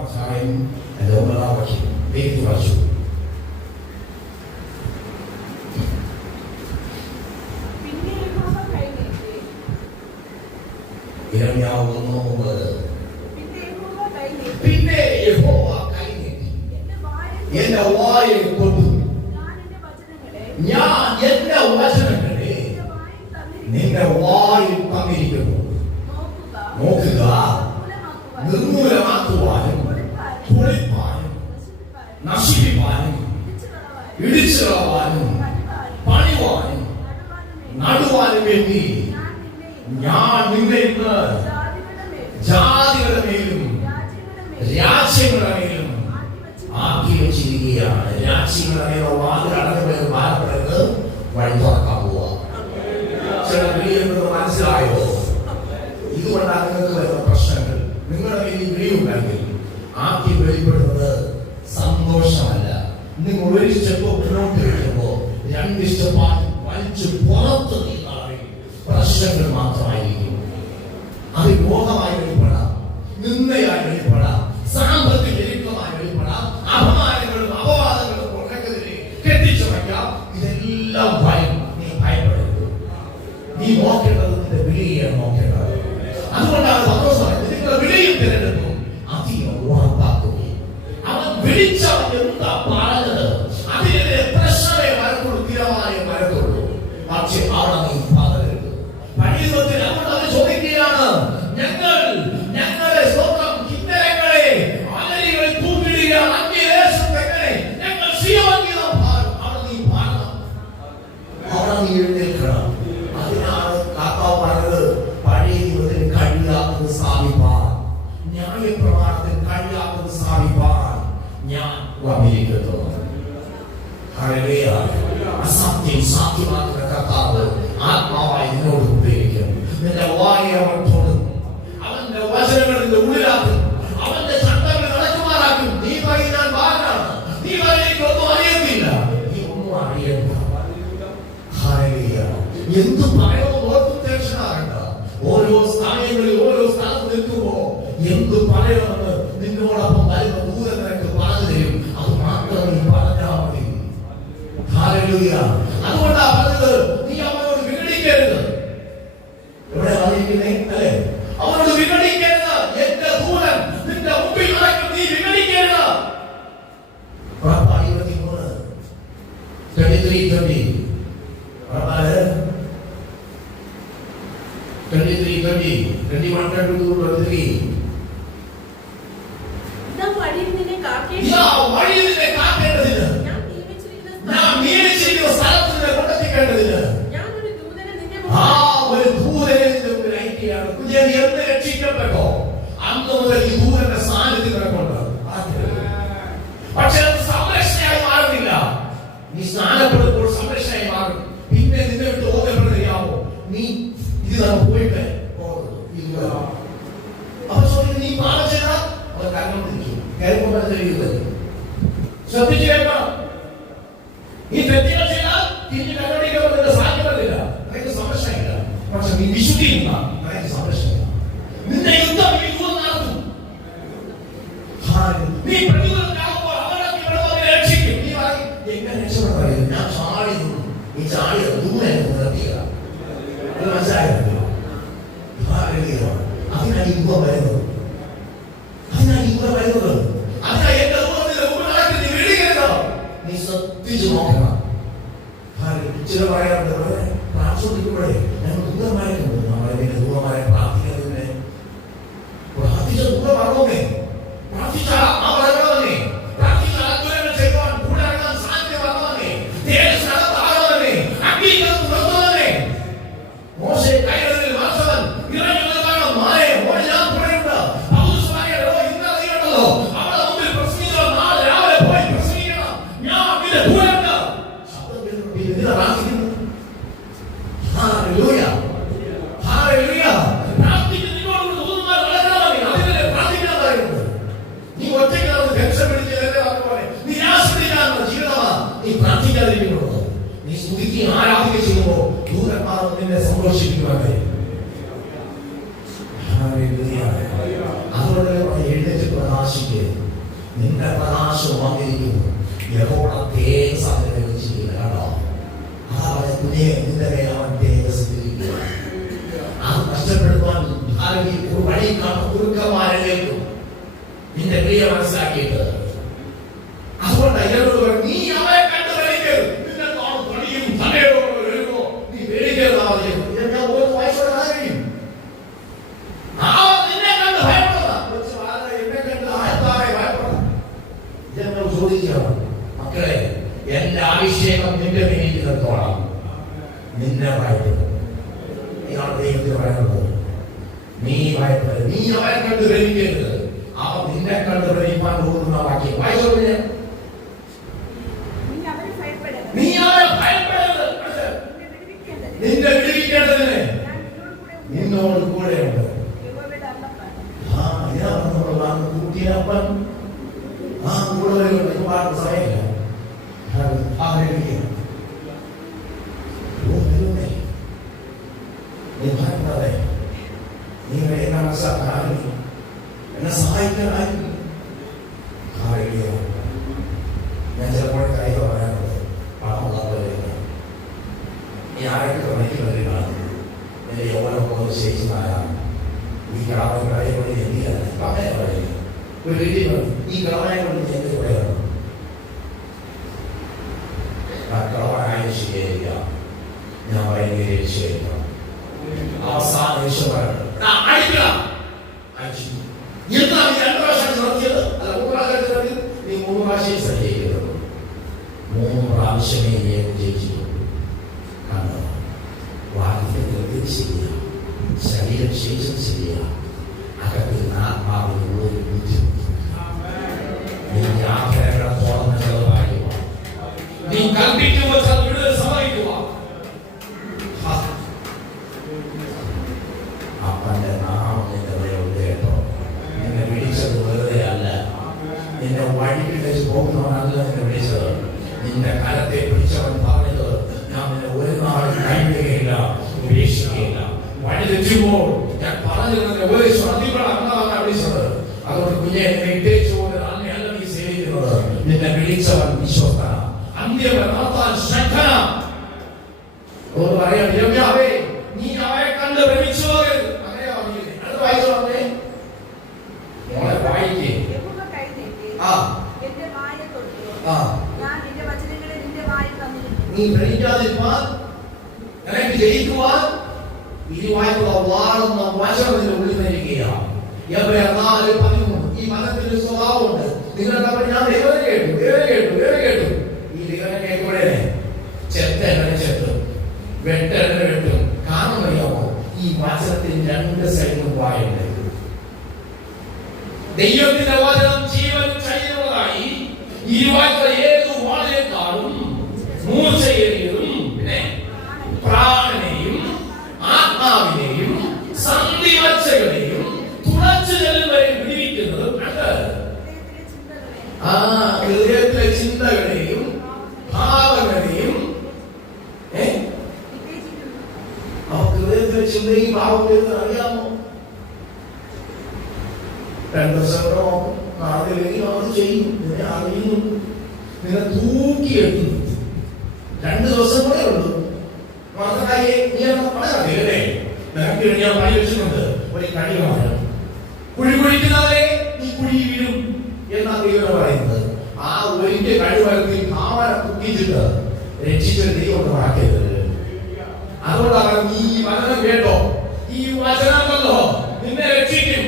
അധ്യായം 9 വാക്യം വേഗത്തിൽ വായിച്ചു. യിരെമ്യാവ് 1:9. പിന്നെ യഹോവ കൈ നീട്ടി എന്റെ വായെ തൊട്ടു. ഞാൻ എന്റെ വചനങ്ങളെ നിന്റെ വായിൽ തന്നിരിക്കുന്നു. നോക്കുക, നിർമൂലമാക്കുവാനും പൊളിപ്പാനും നശിപ്പിപ്പാനും ഇടിച്ചു കളവാനും പണിവാനും നടുവാനും വേണ്ടി ഞാൻ നിന്നെ ഇന്ന് ജാതികളുടെ മേലും രാജ്യങ്ങളുടെ മേലും ആക്കി വെച്ചിരിക്കുകയാണ്. രാജ്യങ്ങളുടെ മേലോ വാതിലടങ്ങുന്ന ഭാരപ്പെടുന്നത് വഴി തുറക്കാൻ പോവാ. ചില വിളിയെന്നത് മനസ്സിലായോ? ഇതുകൊണ്ടാണ് നിങ്ങൾക്ക് വരുന്ന പ്രശ്നങ്ങൾ. നിങ്ങളുടെ മേലിൽ വിളിയുണ്ടെങ്കിൽ ആക്കി വെളിപ്പെടുന്നത് സന്തോഷമല്ല. നിങ്ങൾ ഒരു സ്റ്റെപ്പ് മുന്നോട്ട് വയ്ക്കുമ്പോ 2 സ്റ്റെപ്പായി വലിച്ചു പുറത്ത് പ്രശ്നങ്ങൾ മാത്രമായിരിക്കും. അത് രോഗമായി വെളിപ്പെടാം, നിന്ദയായി വെളിപ്പെടാം, സാമ്പത്തിക ഞെരുക്കമായി വെളിപ്പെടാം, അപമാനങ്ങളും അപവാദങ്ങളും ഉറക്കെതിരെ കെട്ടിച്ചുമയ്ക്കാം. ഇതെല്ലാം ഭയം. നീ ഭയപ്പെടരുത്. നീ നോക്കേണ്ടത് നിന്റെ വിളിയാണ് നോക്കേണ്ടത്. അതുകൊണ്ടാണ് പത്രോസ് പറയുന്നത്, നിങ്ങളുടെ വിളിയും തിരഞ്ഞെടുപ്പും അധികം ഉറപ്പാക്കുകയും. അവൻ വിളിച്ചവൻ എന്താ പറഞ്ഞത് അതിനെതിരെ പ്രശ്നമേ വരത്തുള്ളൂ, സ്ഥിരമായ വരത്തുള്ളൂ. പക്ഷെ അവിടെ നീ പകരരുത്. പഴയത്തിൽ അങ്ങോട്ട് ചോദിക്കുകയാണ്, ഞങ്ങളുടെ സ്വന്തം കിന്നരങ്ങളെ അലരികളിൽ തൂക്കിടുകയാണ്. ഞങ്ങൾ സിയോനിലും അവിടെ നീ പാടണം, അവിടെ നീ എഴുന്നേൽക്കണം. അതിനാണ് കർത്താവ് പറഞ്ഞത്, പഴയ ജീവിതത്തിൽ കഴിയാത്തത് സ്ഥാപിപ്പാൻ, ന്യായപ്രമാണത്തിൽ കഴിയാത്തത് സ്ഥാപിപ്പാൻ ഞാൻ വന്നിരിക്കുന്നു. അസത്യം സാധ്യമാക്കുന്ന കർത്താവ് ആത്മാവായി നിന്നോട് ഉപയോഗിക്കും. നിന്റെ വായെ അവൻ തൊടും, അവന്റെ വചനങ്ങളുടെ ഉള്ളിലാക്കും, അവന്റെ ചട്ടങ്ങൾ നടക്കുമാറാക്കും. നീ പറയും ഞാൻ ബാലനാണ്, നീ പറയും ഒന്നും അറിയത്തില്ല, നീ ഒന്നും അറിയണ്ട. എന്ത് പറയണമെന്ന് ഓർത്തും ടെൻഷനാകണ്ട. ഓരോ സ്ഥാനങ്ങളിൽ ഓരോ സ്ഥലത്ത് നിൽക്കുമ്പോ എന്ത് പറയണമെന്ന് നിന്നോടൊപ്പം വരുന്ന ദൂരം നിനക്ക് പറഞ്ഞു തരും. അത് മാത്രം നീ പറഞ്ഞാൽ മതി. അതുകൊണ്ടാ പറഞ്ഞത്, നീ അവനോട് വിഘടിക്കരുത്. ഇവിടെ പറഞ്ഞിരിക്കുന്നേ അല്ലേ? അവനോട് വിഘടിക്കരുത്. എന്റെ ദൂരൻ നിന്റെ മുമ്പിൽ നടക്കും, നീ വിഘടിക്കരുത്. 23:20 ഞാൻ നിയമിച്ചിരിക്കുന്ന സ്ഥലത്ത് നിന്നെ കൊണ്ടെത്തിക്കേണ്ടതിന് ഒരു ദൂതനെ നിന്റെ മുമ്പിൽ അയക്കുകയാണ്. കുഞ്ഞേരി എന്ന് രക്ഷിക്കപ്പെട്ടോ അന്ന് മുതൽ ഈ ദൂതന്റെ സാന്നിധ്യം നിനക്കുണ്ട്. പക്ഷെ അത് സംരക്ഷണയായി മാറുന്നില്ല. നീ സ്നാനപ്പെടുമ്പോൾ സംരക്ഷണയായി മാറും. പിന്നെ നിന്നെ വിട്ട് ഓർമ്മപ്പെടുകയാവോ? നീ ഇത് നമുക്ക് പോയിട്ട് അപ്പൊ ചോദിക്കും, നീ പാപം ചെയ്താൽ അവർ കരഞ്ഞോണ്ടിരിക്കും. കയറിക്കൊണ്ടത് ശ്രദ്ധിച്ചു കേൾക്കണം. ഈ തെറ്റുകൾ ചെയ്താൽ തിരിഞ്ഞ് കണ്ടുപിടിക്കാൻ സാധ്യമല്ല. നിനക്ക് സംരക്ഷണമില്ല. പക്ഷെ നീ വിശുദ്ധിയില്ല, നിനക്ക് സംരക്ഷണമില്ല. നിന്റെ യുദ്ധം ഈ ദൂരം നടത്തും. നീ പ്രതികൂലത്തിലാകുമ്പോൾ അവരെ രക്ഷിക്കും. നീ പറയും, എങ്ങനെ രക്ഷപ്പെടുന്നത്? ഞാൻ ചാടി നീ ചാടിയത് ദൂരെ നിർത്തിയ മനസ്സിലായത്. അതിനാണ് ഈ യുദ്ധം വരുന്നത്. അതിനാണ് ഈ യുദ്ധം വരുന്നത്. അതിനാണ് എന്റെ ദൂരത്തിന്റെ മുമ്പിൽ നീ വീഴുകയോ? നീ ശ്രദ്ധിച്ചു നോക്കണം. ചില പറയാറുണ്ട്, പ്രാർത്ഥിക്കുമ്പോഴേ ഞങ്ങൾ ദൂരമായിട്ടുണ്ട്. നമ്മളെ ദൂരമായി പ്രാർത്ഥിക്കുന്നതിനെ പ്രാർത്ഥിച്ച ദൂരം പറഞ്ഞോമേ, പ്രാർത്ഥിച്ച ആ പറഞ്ഞോമേ, പ്രാർത്ഥിച്ച ദൂരങ്ങൾ ചെയ്യുവാൻ കൂടെ ഇറങ്ങാൻ സാധ്യത പറഞ്ഞോമേ, തേജസ്സകത്താകണമേ, അഗ്നിക്കകത്ത് നിർത്തുന്നവനെ. മോശെ കൈകളിൽ മറച്ചവൻ ഇറങ്ങി നിൽക്കണം. മായെ മോശ ഞാൻ കൂടെയുണ്ട്. പൗലോസ്മാരെയോ ഇന്നലെ അറിയണമല്ലോ, അവരുടെ മുമ്പിൽ പ്രസംഗിക്കണം. നാളെ രാവിലെ പോയി പ്രസംഗിക്കണം. ഞാൻ നിന്റെ കൂടെയുണ്ട്. ശബ്ദം കേൾക്കുമ്പോൾ ഇതിനെ പ്രാർത്ഥിക്കുന്നു. Hallelujah, hallelujah. പ്രാർത്ഥിക്കുന്ന നിങ്ങളോട് ദൂതന്മാർ വളരാമേ, അതിനെ പ്രാർത്ഥിക്കാൻ പറയുന്നത്. നീ ഒറ്റയ്ക്ക് ടെൻഷൻ പിടിച്ച് പോലെ നിരാശയില്ലാത്ത ജീവിതമാണ് നീ പ്രാർത്ഥിക്കാതിരിക്കുന്നത്. നീ സ്തുതിക്കുകയും ആരാധിക്കുകയും ചെയ്യുമ്പോൾ ദൂതന്മാർ നിന്നെ സന്തോഷിപ്പിക്കുവാൻ കഴിയും. അതുകൊണ്ട് നിന്റെ പ്രകാശം വന്നിരിക്കുന്നു. യഹോവ തേജസ്സാണ് വെച്ചിരിക്കുന്നത് കേട്ടോ. അതാ കുഞ്ഞെ നിന്റെ മേൽ അവൻ തേജസ്സിരിക്കുക. അത് നഷ്ടപ്പെടുത്താൻ ഒരു വഴി കാണും കുറുക്കന്മാരിലേക്കും നിന്റെ പ്രിയ മനസ്സിലാക്കിയിട്ട്. അതുകൊണ്ട് അയ്യോട് നീ അവരെ കണ്ടു വരിക്കരുത്. നിന്നെ പണിയും സമയവും വരുമോ നീ പേടിക്കരുത്. മക്കളെ, എന്റെ അഭിഷേകം നിന്റെ മേലിടത്തോളം നിന്നെ ഭയപ്പെടും. ഇതാണ് ദൈവത്തിന് പറയുന്നത്. നീ ഭയപ്പെടരുത്. നീ അവരെ കണ്ട് ഭരിക്കരുത്. അവ നിന്നെ കണ്ട് ഭരിക്കാൻ പോകുന്ന വാക്യം വായിച്ചോളൂ. നീ അവരെ ഭയപ്പെടരുത്. നിന്നെ വിടുവിക്കേണ്ടതിന് നിന്നോട് കൂടെയുണ്ട്. കൂട്ടിയപ്പൻ കൂടെ വരുന്നുണ്ട്. സമയമില്ല. നീ ഭയപ്പെടാതെ നീ എന്നെ മനസ്സിലാക്കാനും എന്നെ സഹായിക്കാനും ഞാൻ ചിലപ്പോൾ കാര്യം പറയാനുള്ളത് പണമുള്ളവരില്ല. നീ ആരൊക്കെ തുണയ്ക്കുന്നവരിലാണ് എന്റെ യൗവനമൊക്കെ നിശ്ചയിക്കുന്നതാണ്. ഈ കളവൻ കഴിയുമ്പോൾ എന്തിയാണ് അങ്ങനെ പറയുക. ഒരു വീട്ടിൽ ഈ കളവനെ കൊണ്ട് എന്ത് പറയുന്നു? ആ കളവനായ ശരിയായില്ല. ഞാൻ പറയുന്നത് ശരിയല്ല. അവസാനം നീ 3 പ്രാവശ്യം സഞ്ചരിക്കുന്നത് 3 പ്രാവശ്യമേ ജയിച്ചിട്ടുള്ളൂ. കണ്ടോ, വാക്യത്തിൽ ശരിയാ, ശരീരം ശേഷം ശരിയാ, അകത്തിൽ ആത്മാവിന് ഒരു ബുദ്ധിമുട്ട്. നീ ആഗ്രഹത്തോളം ചെറുതാക്കുക. നീ കൽപ്പിക്കുമ്പോൾ സമ്മതിക്കുക. അപ്പന്റെ നാമം നിന്റെ ഉണ്ട് കേട്ടോ. നിന്നെ വിളിച്ചത് വെറുതെ അല്ല. നിന്നെ വഴിക്ക് വെച്ച് പോകുന്നവനല്ല നിന്നെ വിളിച്ചത്. നിന്റെ കരത്തെ പിടിച്ചവൻ പറഞ്ഞത് ഞാൻ നിന്നെ ഒരു നാളും കൈവിടുകയില്ല, ഉപേക്ഷിക്കുകയില്ല. വഴി തെറ്റുമ്പോൾ ഞാൻ പറഞ്ഞത് ഉപദേശം അതികളാണ് വിളിച്ചത്. അതുകൊണ്ട് കുഞ്ഞെ നിന്നെ ഇട്ടേച്ചു പോലെ അല്ല നീ സേവിക്കുന്നത്. നിന്നെ വിളിച്ചവൻ വിശ്വസ്തന, അന്ത്യവൻ നടത്താൻ ശ്രദ്ധന. പറയാം യോഗ്യാവേ, നീ അവരെ കണ്ട് ഭ്രമിച്ചു പോകരുത്. അങ്ങനെയാ പറഞ്ഞില്ലേ? അടുത്ത വായിച്ചോ. മോളെ വായിക്കേ. നീ ഭ്രമിക്കാതിരിക്കാൻ, നിനക്ക് ജയിക്കുവാൻ ഇരുവായ്പുള്ള വാളുന്ന വചനത്തിന്റെ ഉള്ളിൽ നിന്നിരിക്കുകയാണ്. ഈ മതത്തിന്റെ സ്വഭാവമുണ്ട്. നിങ്ങളുടെ ഞാൻ കേട്ടു. ഈ ദൈവനെ കേൾക്കൂടെ ചെത്ത ചെത്തും, വെട്ട വെട്ടും. കാരണം അറിയാമോ, ഈ വചനത്തിന് 2 സൈഡിലും വായുണ്ട്. ദൈവത്തിന്റെ വചനം ജീവൻ ചെയ്യുന്നതായി ഇരുവായ്പ ഏതു വാളിനേക്കാളും മൂർച്ചയേറിയതും പ്രാണനെയും ആത്മാവിനെയും സന്ധിവച്ചകളെയും തുളച്ചു ചെല്ലുവരെ വിടിവിക്കുന്നതും ഹൃദയത്തിലെ ചിന്തകളെയും ഭാവങ്ങളെയും ഹൃദയത്തിലെ ചിന്തയും ഭാവങ്ങളെയും അറിയാമോ? 2 ദിവസം നാളെ അത് ചെയ്യും. നിന്നെ അറിയുന്നു, നിന്നെ തൂക്കിയെടുക്കുന്നു. 2 ദിവസം കൂടെ ഉള്ളൂ. നിനക്ക് ഞാൻ പണി വെച്ചിട്ടുണ്ട്. ഒരു കഴിവാണ് കുഴി കുഴിക്കുന്നവരെ നീ കുഴി വീഴും എന്നാ ദൈവം പറയുന്നത്. ആ ഒരിക്കൽ കഴിവരത്തിൽ കാവനെ കുത്തിച്ചിട്ട് രക്ഷിച്ചൊരു ദൈവം വാക്കരുത്. അതുകൊണ്ടാണ് നീ ഈ വചനം കേട്ടോ. ഈ വചനമല്ലോ നിന്നെ രക്ഷിക്കും.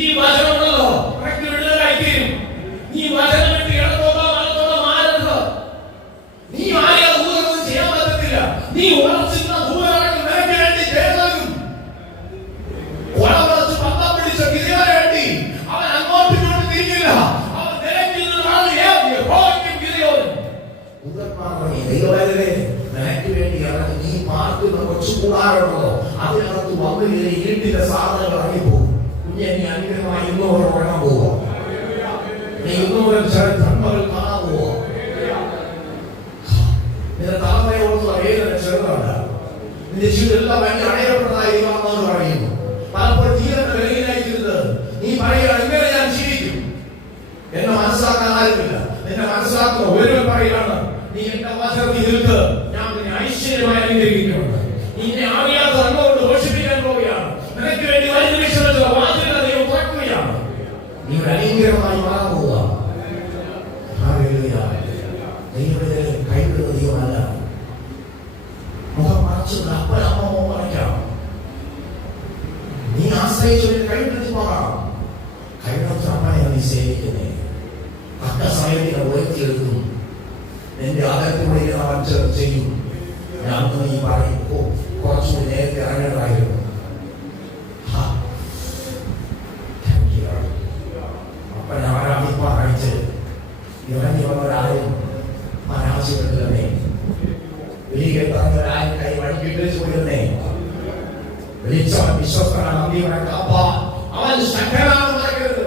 ഈ വചനമുണ്ടല്ലോ നിനക്ക് വിടുതലായിത്തീരും. നീ വചനം വിട്ട് ഇടത്തോട്ടോ വലത്തോട്ടോ മാറരുത്. നീ ആരെയാ ദൂരമൊന്നും ചെയ്യാൻ പറ്റത്തില്ല. നീ ഉറച്ചിരുന്ന ദൂരമാണെങ്കിൽ നിനക്ക് വേണ്ടി കേൾക്കും. ഉറച്ച് പന്തം പിടിച്ച ഗിരിയാന് വേണ്ടി അവൻ അങ്ങോട്ടും ഇങ്ങോട്ടും തിരിഞ്ഞില്ല. അവൻ നിലയ്ക്കുന്നതാണ് നിനക്ക് വേണ്ടി ഇറങ്ങി നീ പാർക്കുന്ന കൊച്ചു കൂടാറുണ്ടോ അതിനകത്ത് വന്നു കയറി ഇരുട്ടിന്റെ സാധനങ്ങൾ ഇറങ്ങിപ്പോകും. കുഞ്ഞെ നീ അനുഗ്രഹമായി ഇന്നോടെ ഉറങ്ങാൻ പോവോ? നീ ഇന്നോടെ ധർമ്മകൾ കാണാൻ പോവോ? നിന്റെ തലമുറയോടുള്ള വേദന ചെറുതാണ്. നിന്റെ ജീവിതം ഭയങ്കര അടയപ്പെട്ടതായി വന്നവർ പറയുന്നു. പലപ്പോഴും ജീവന്റെ വിലയിലായിരുന്നത് നീ പറയുകയാണ് ഇങ്ങനെ ഞാൻ ജീവിക്കും എന്നെ ആശ്രയിച്ചു കൈവിടിച്ച് പോകാം. കൈവിടത്ത് അമ്മയെ നീ സേവിക്കുന്നേ. തക്ക സമയത്തിന് ഉയർത്തിയെടുക്കും. നിന്റെ ആദരത്തിലൂടെ അവൻ ചെയ്യും. ഞാൻ നീ പറയും കുറച്ചുകൂടി നേരത്തെ ഇറങ്ങേണ്ടതായിരുന്നു. അപ്പൊ ഞാൻ ഇപ്പൊ അയച്ച് ഇറങ്ങി വന്നവരാരും പരാജയപ്പെടുന്നേ. വെളിയിലെത്താത്തവരാരും കൈ വഴിക്കിട്ട് ചോദിക്കുന്നേ. വിളിച്ചവൻ വിശ്വസ്തനാണ്. അവൻ ശക്തനാണെന്ന് പറയരുത്.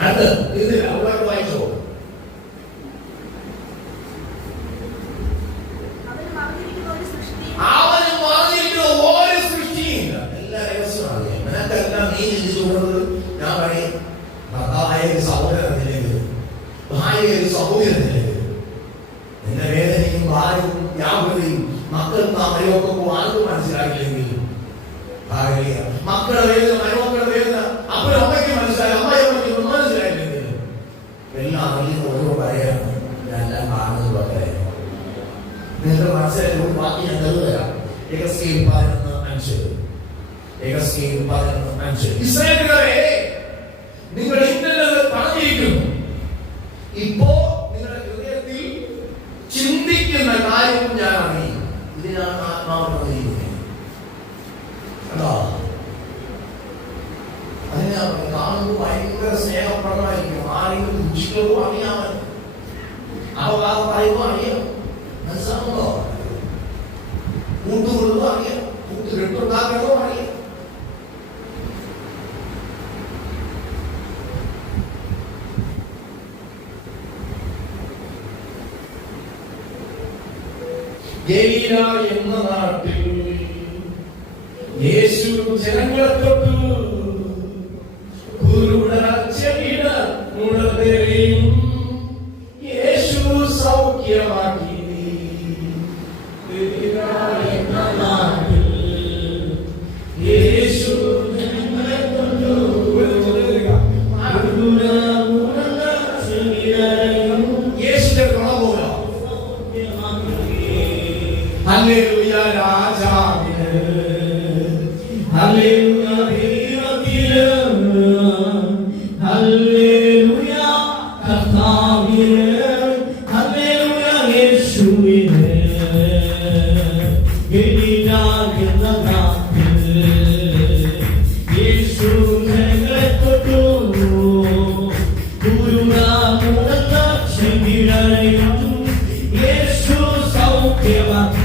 അടുത്ത് ഇതിൽ അവിടെ വായിച്ചോ. അവന് മറഞ്ഞിരിക്കുന്ന ഒരു സൃഷ്ടിയില്ല. എല്ലാ രഹസ്യമാണ്. നിനക്കെല്ലാം നീ ചിന്തിച്ചുകൊണ്ടത് ഞാൻ പറയും. ഭർത്താവായ ഒരു സഹോദരനിലേക്ക്, ഭാര്യ ഒരു സഹോദരനിലേക്ക്, നിന്റെ വേദനയും ഭാരവും വ്യാകുലതയും മക്കൾക്ക് ആ മരുമക്കൾക്കും ആർക്കും മനസ്സിലാക്കില്ലെങ്കിൽ മക്കളുടെ വേദന, മരുമക്കളുടെ വേദന അപ്പനും അമ്മയ്ക്ക് മനസ്സിലായി, അമ്മയമ്മയ്ക്ക് മനസ്സിലായില്ലെങ്കിൽ എല്ലാം വലിയ ഓരോ പറയാണ്. ഞാൻ എല്ലാം കാണുന്നത് പോലെ നിങ്ങൾക്ക് മനസ്സിലായി. ഒരു വാക്ക് ഞാൻ തരുകയാണ്. യഹോവയിൽ 11:5. ഇസ്രായേൽക്കാരെ, നിങ്ങൾ ഇന്നത് പറഞ്ഞിരിക്കുന്നു. ഇപ്പോ നിങ്ങളുടെ ഹൃദയത്തിൽ ചിന്തിക്കുന്ന കാര്യം ഞാൻ അറിയും. ഇതിനാണ് ആത്മാവ് പറഞ്ഞിരിക്കുന്നത്. അതിനെ കാണുമ്പോൾ ഭയങ്കര സ്നേഹപ്രദമായിരിക്കും. ആരെങ്കിലും ദുഷിക്കവോ അറിയാമോ, അവകാശം പറയുമ്പോ അറിയാം. മനസ്സിലാകുമ്പോ കൂട്ടുകൊള്ളുമ്പോ അറിയാം, കൂട്ടുകെട്ടുണ്ടാക്കണോ അറിയാം. ഗലീല എന്ന നാട്ടിൽ യേശു ജനങ്ങളെ തൊട്ടു. യേശു സൗഖ്യമാക്കി. യേശു ജനങ്ങളെ തൊട്ടു. യേശുവിന്റെ ഗുണമൂല ഹല്ലേലൂയ രാജാവിന്, ഹല്ലേലൂയ ദൈവത്തിന്, ഹല്ലേലൂയ കർത്താവിന്, ഹല്ലേലൂയ യേശുവിന്. ഗലീല എന്ന നാട്ടിൽ യേശു ജനങ്ങളെ തൊട്ടു. യേശു സൗഖ്യമാക്കി.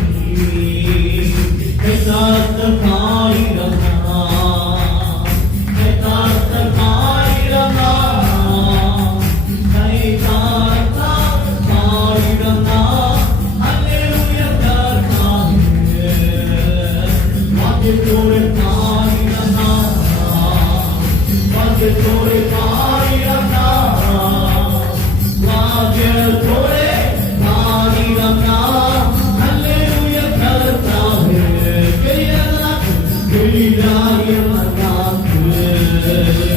Hallelujah.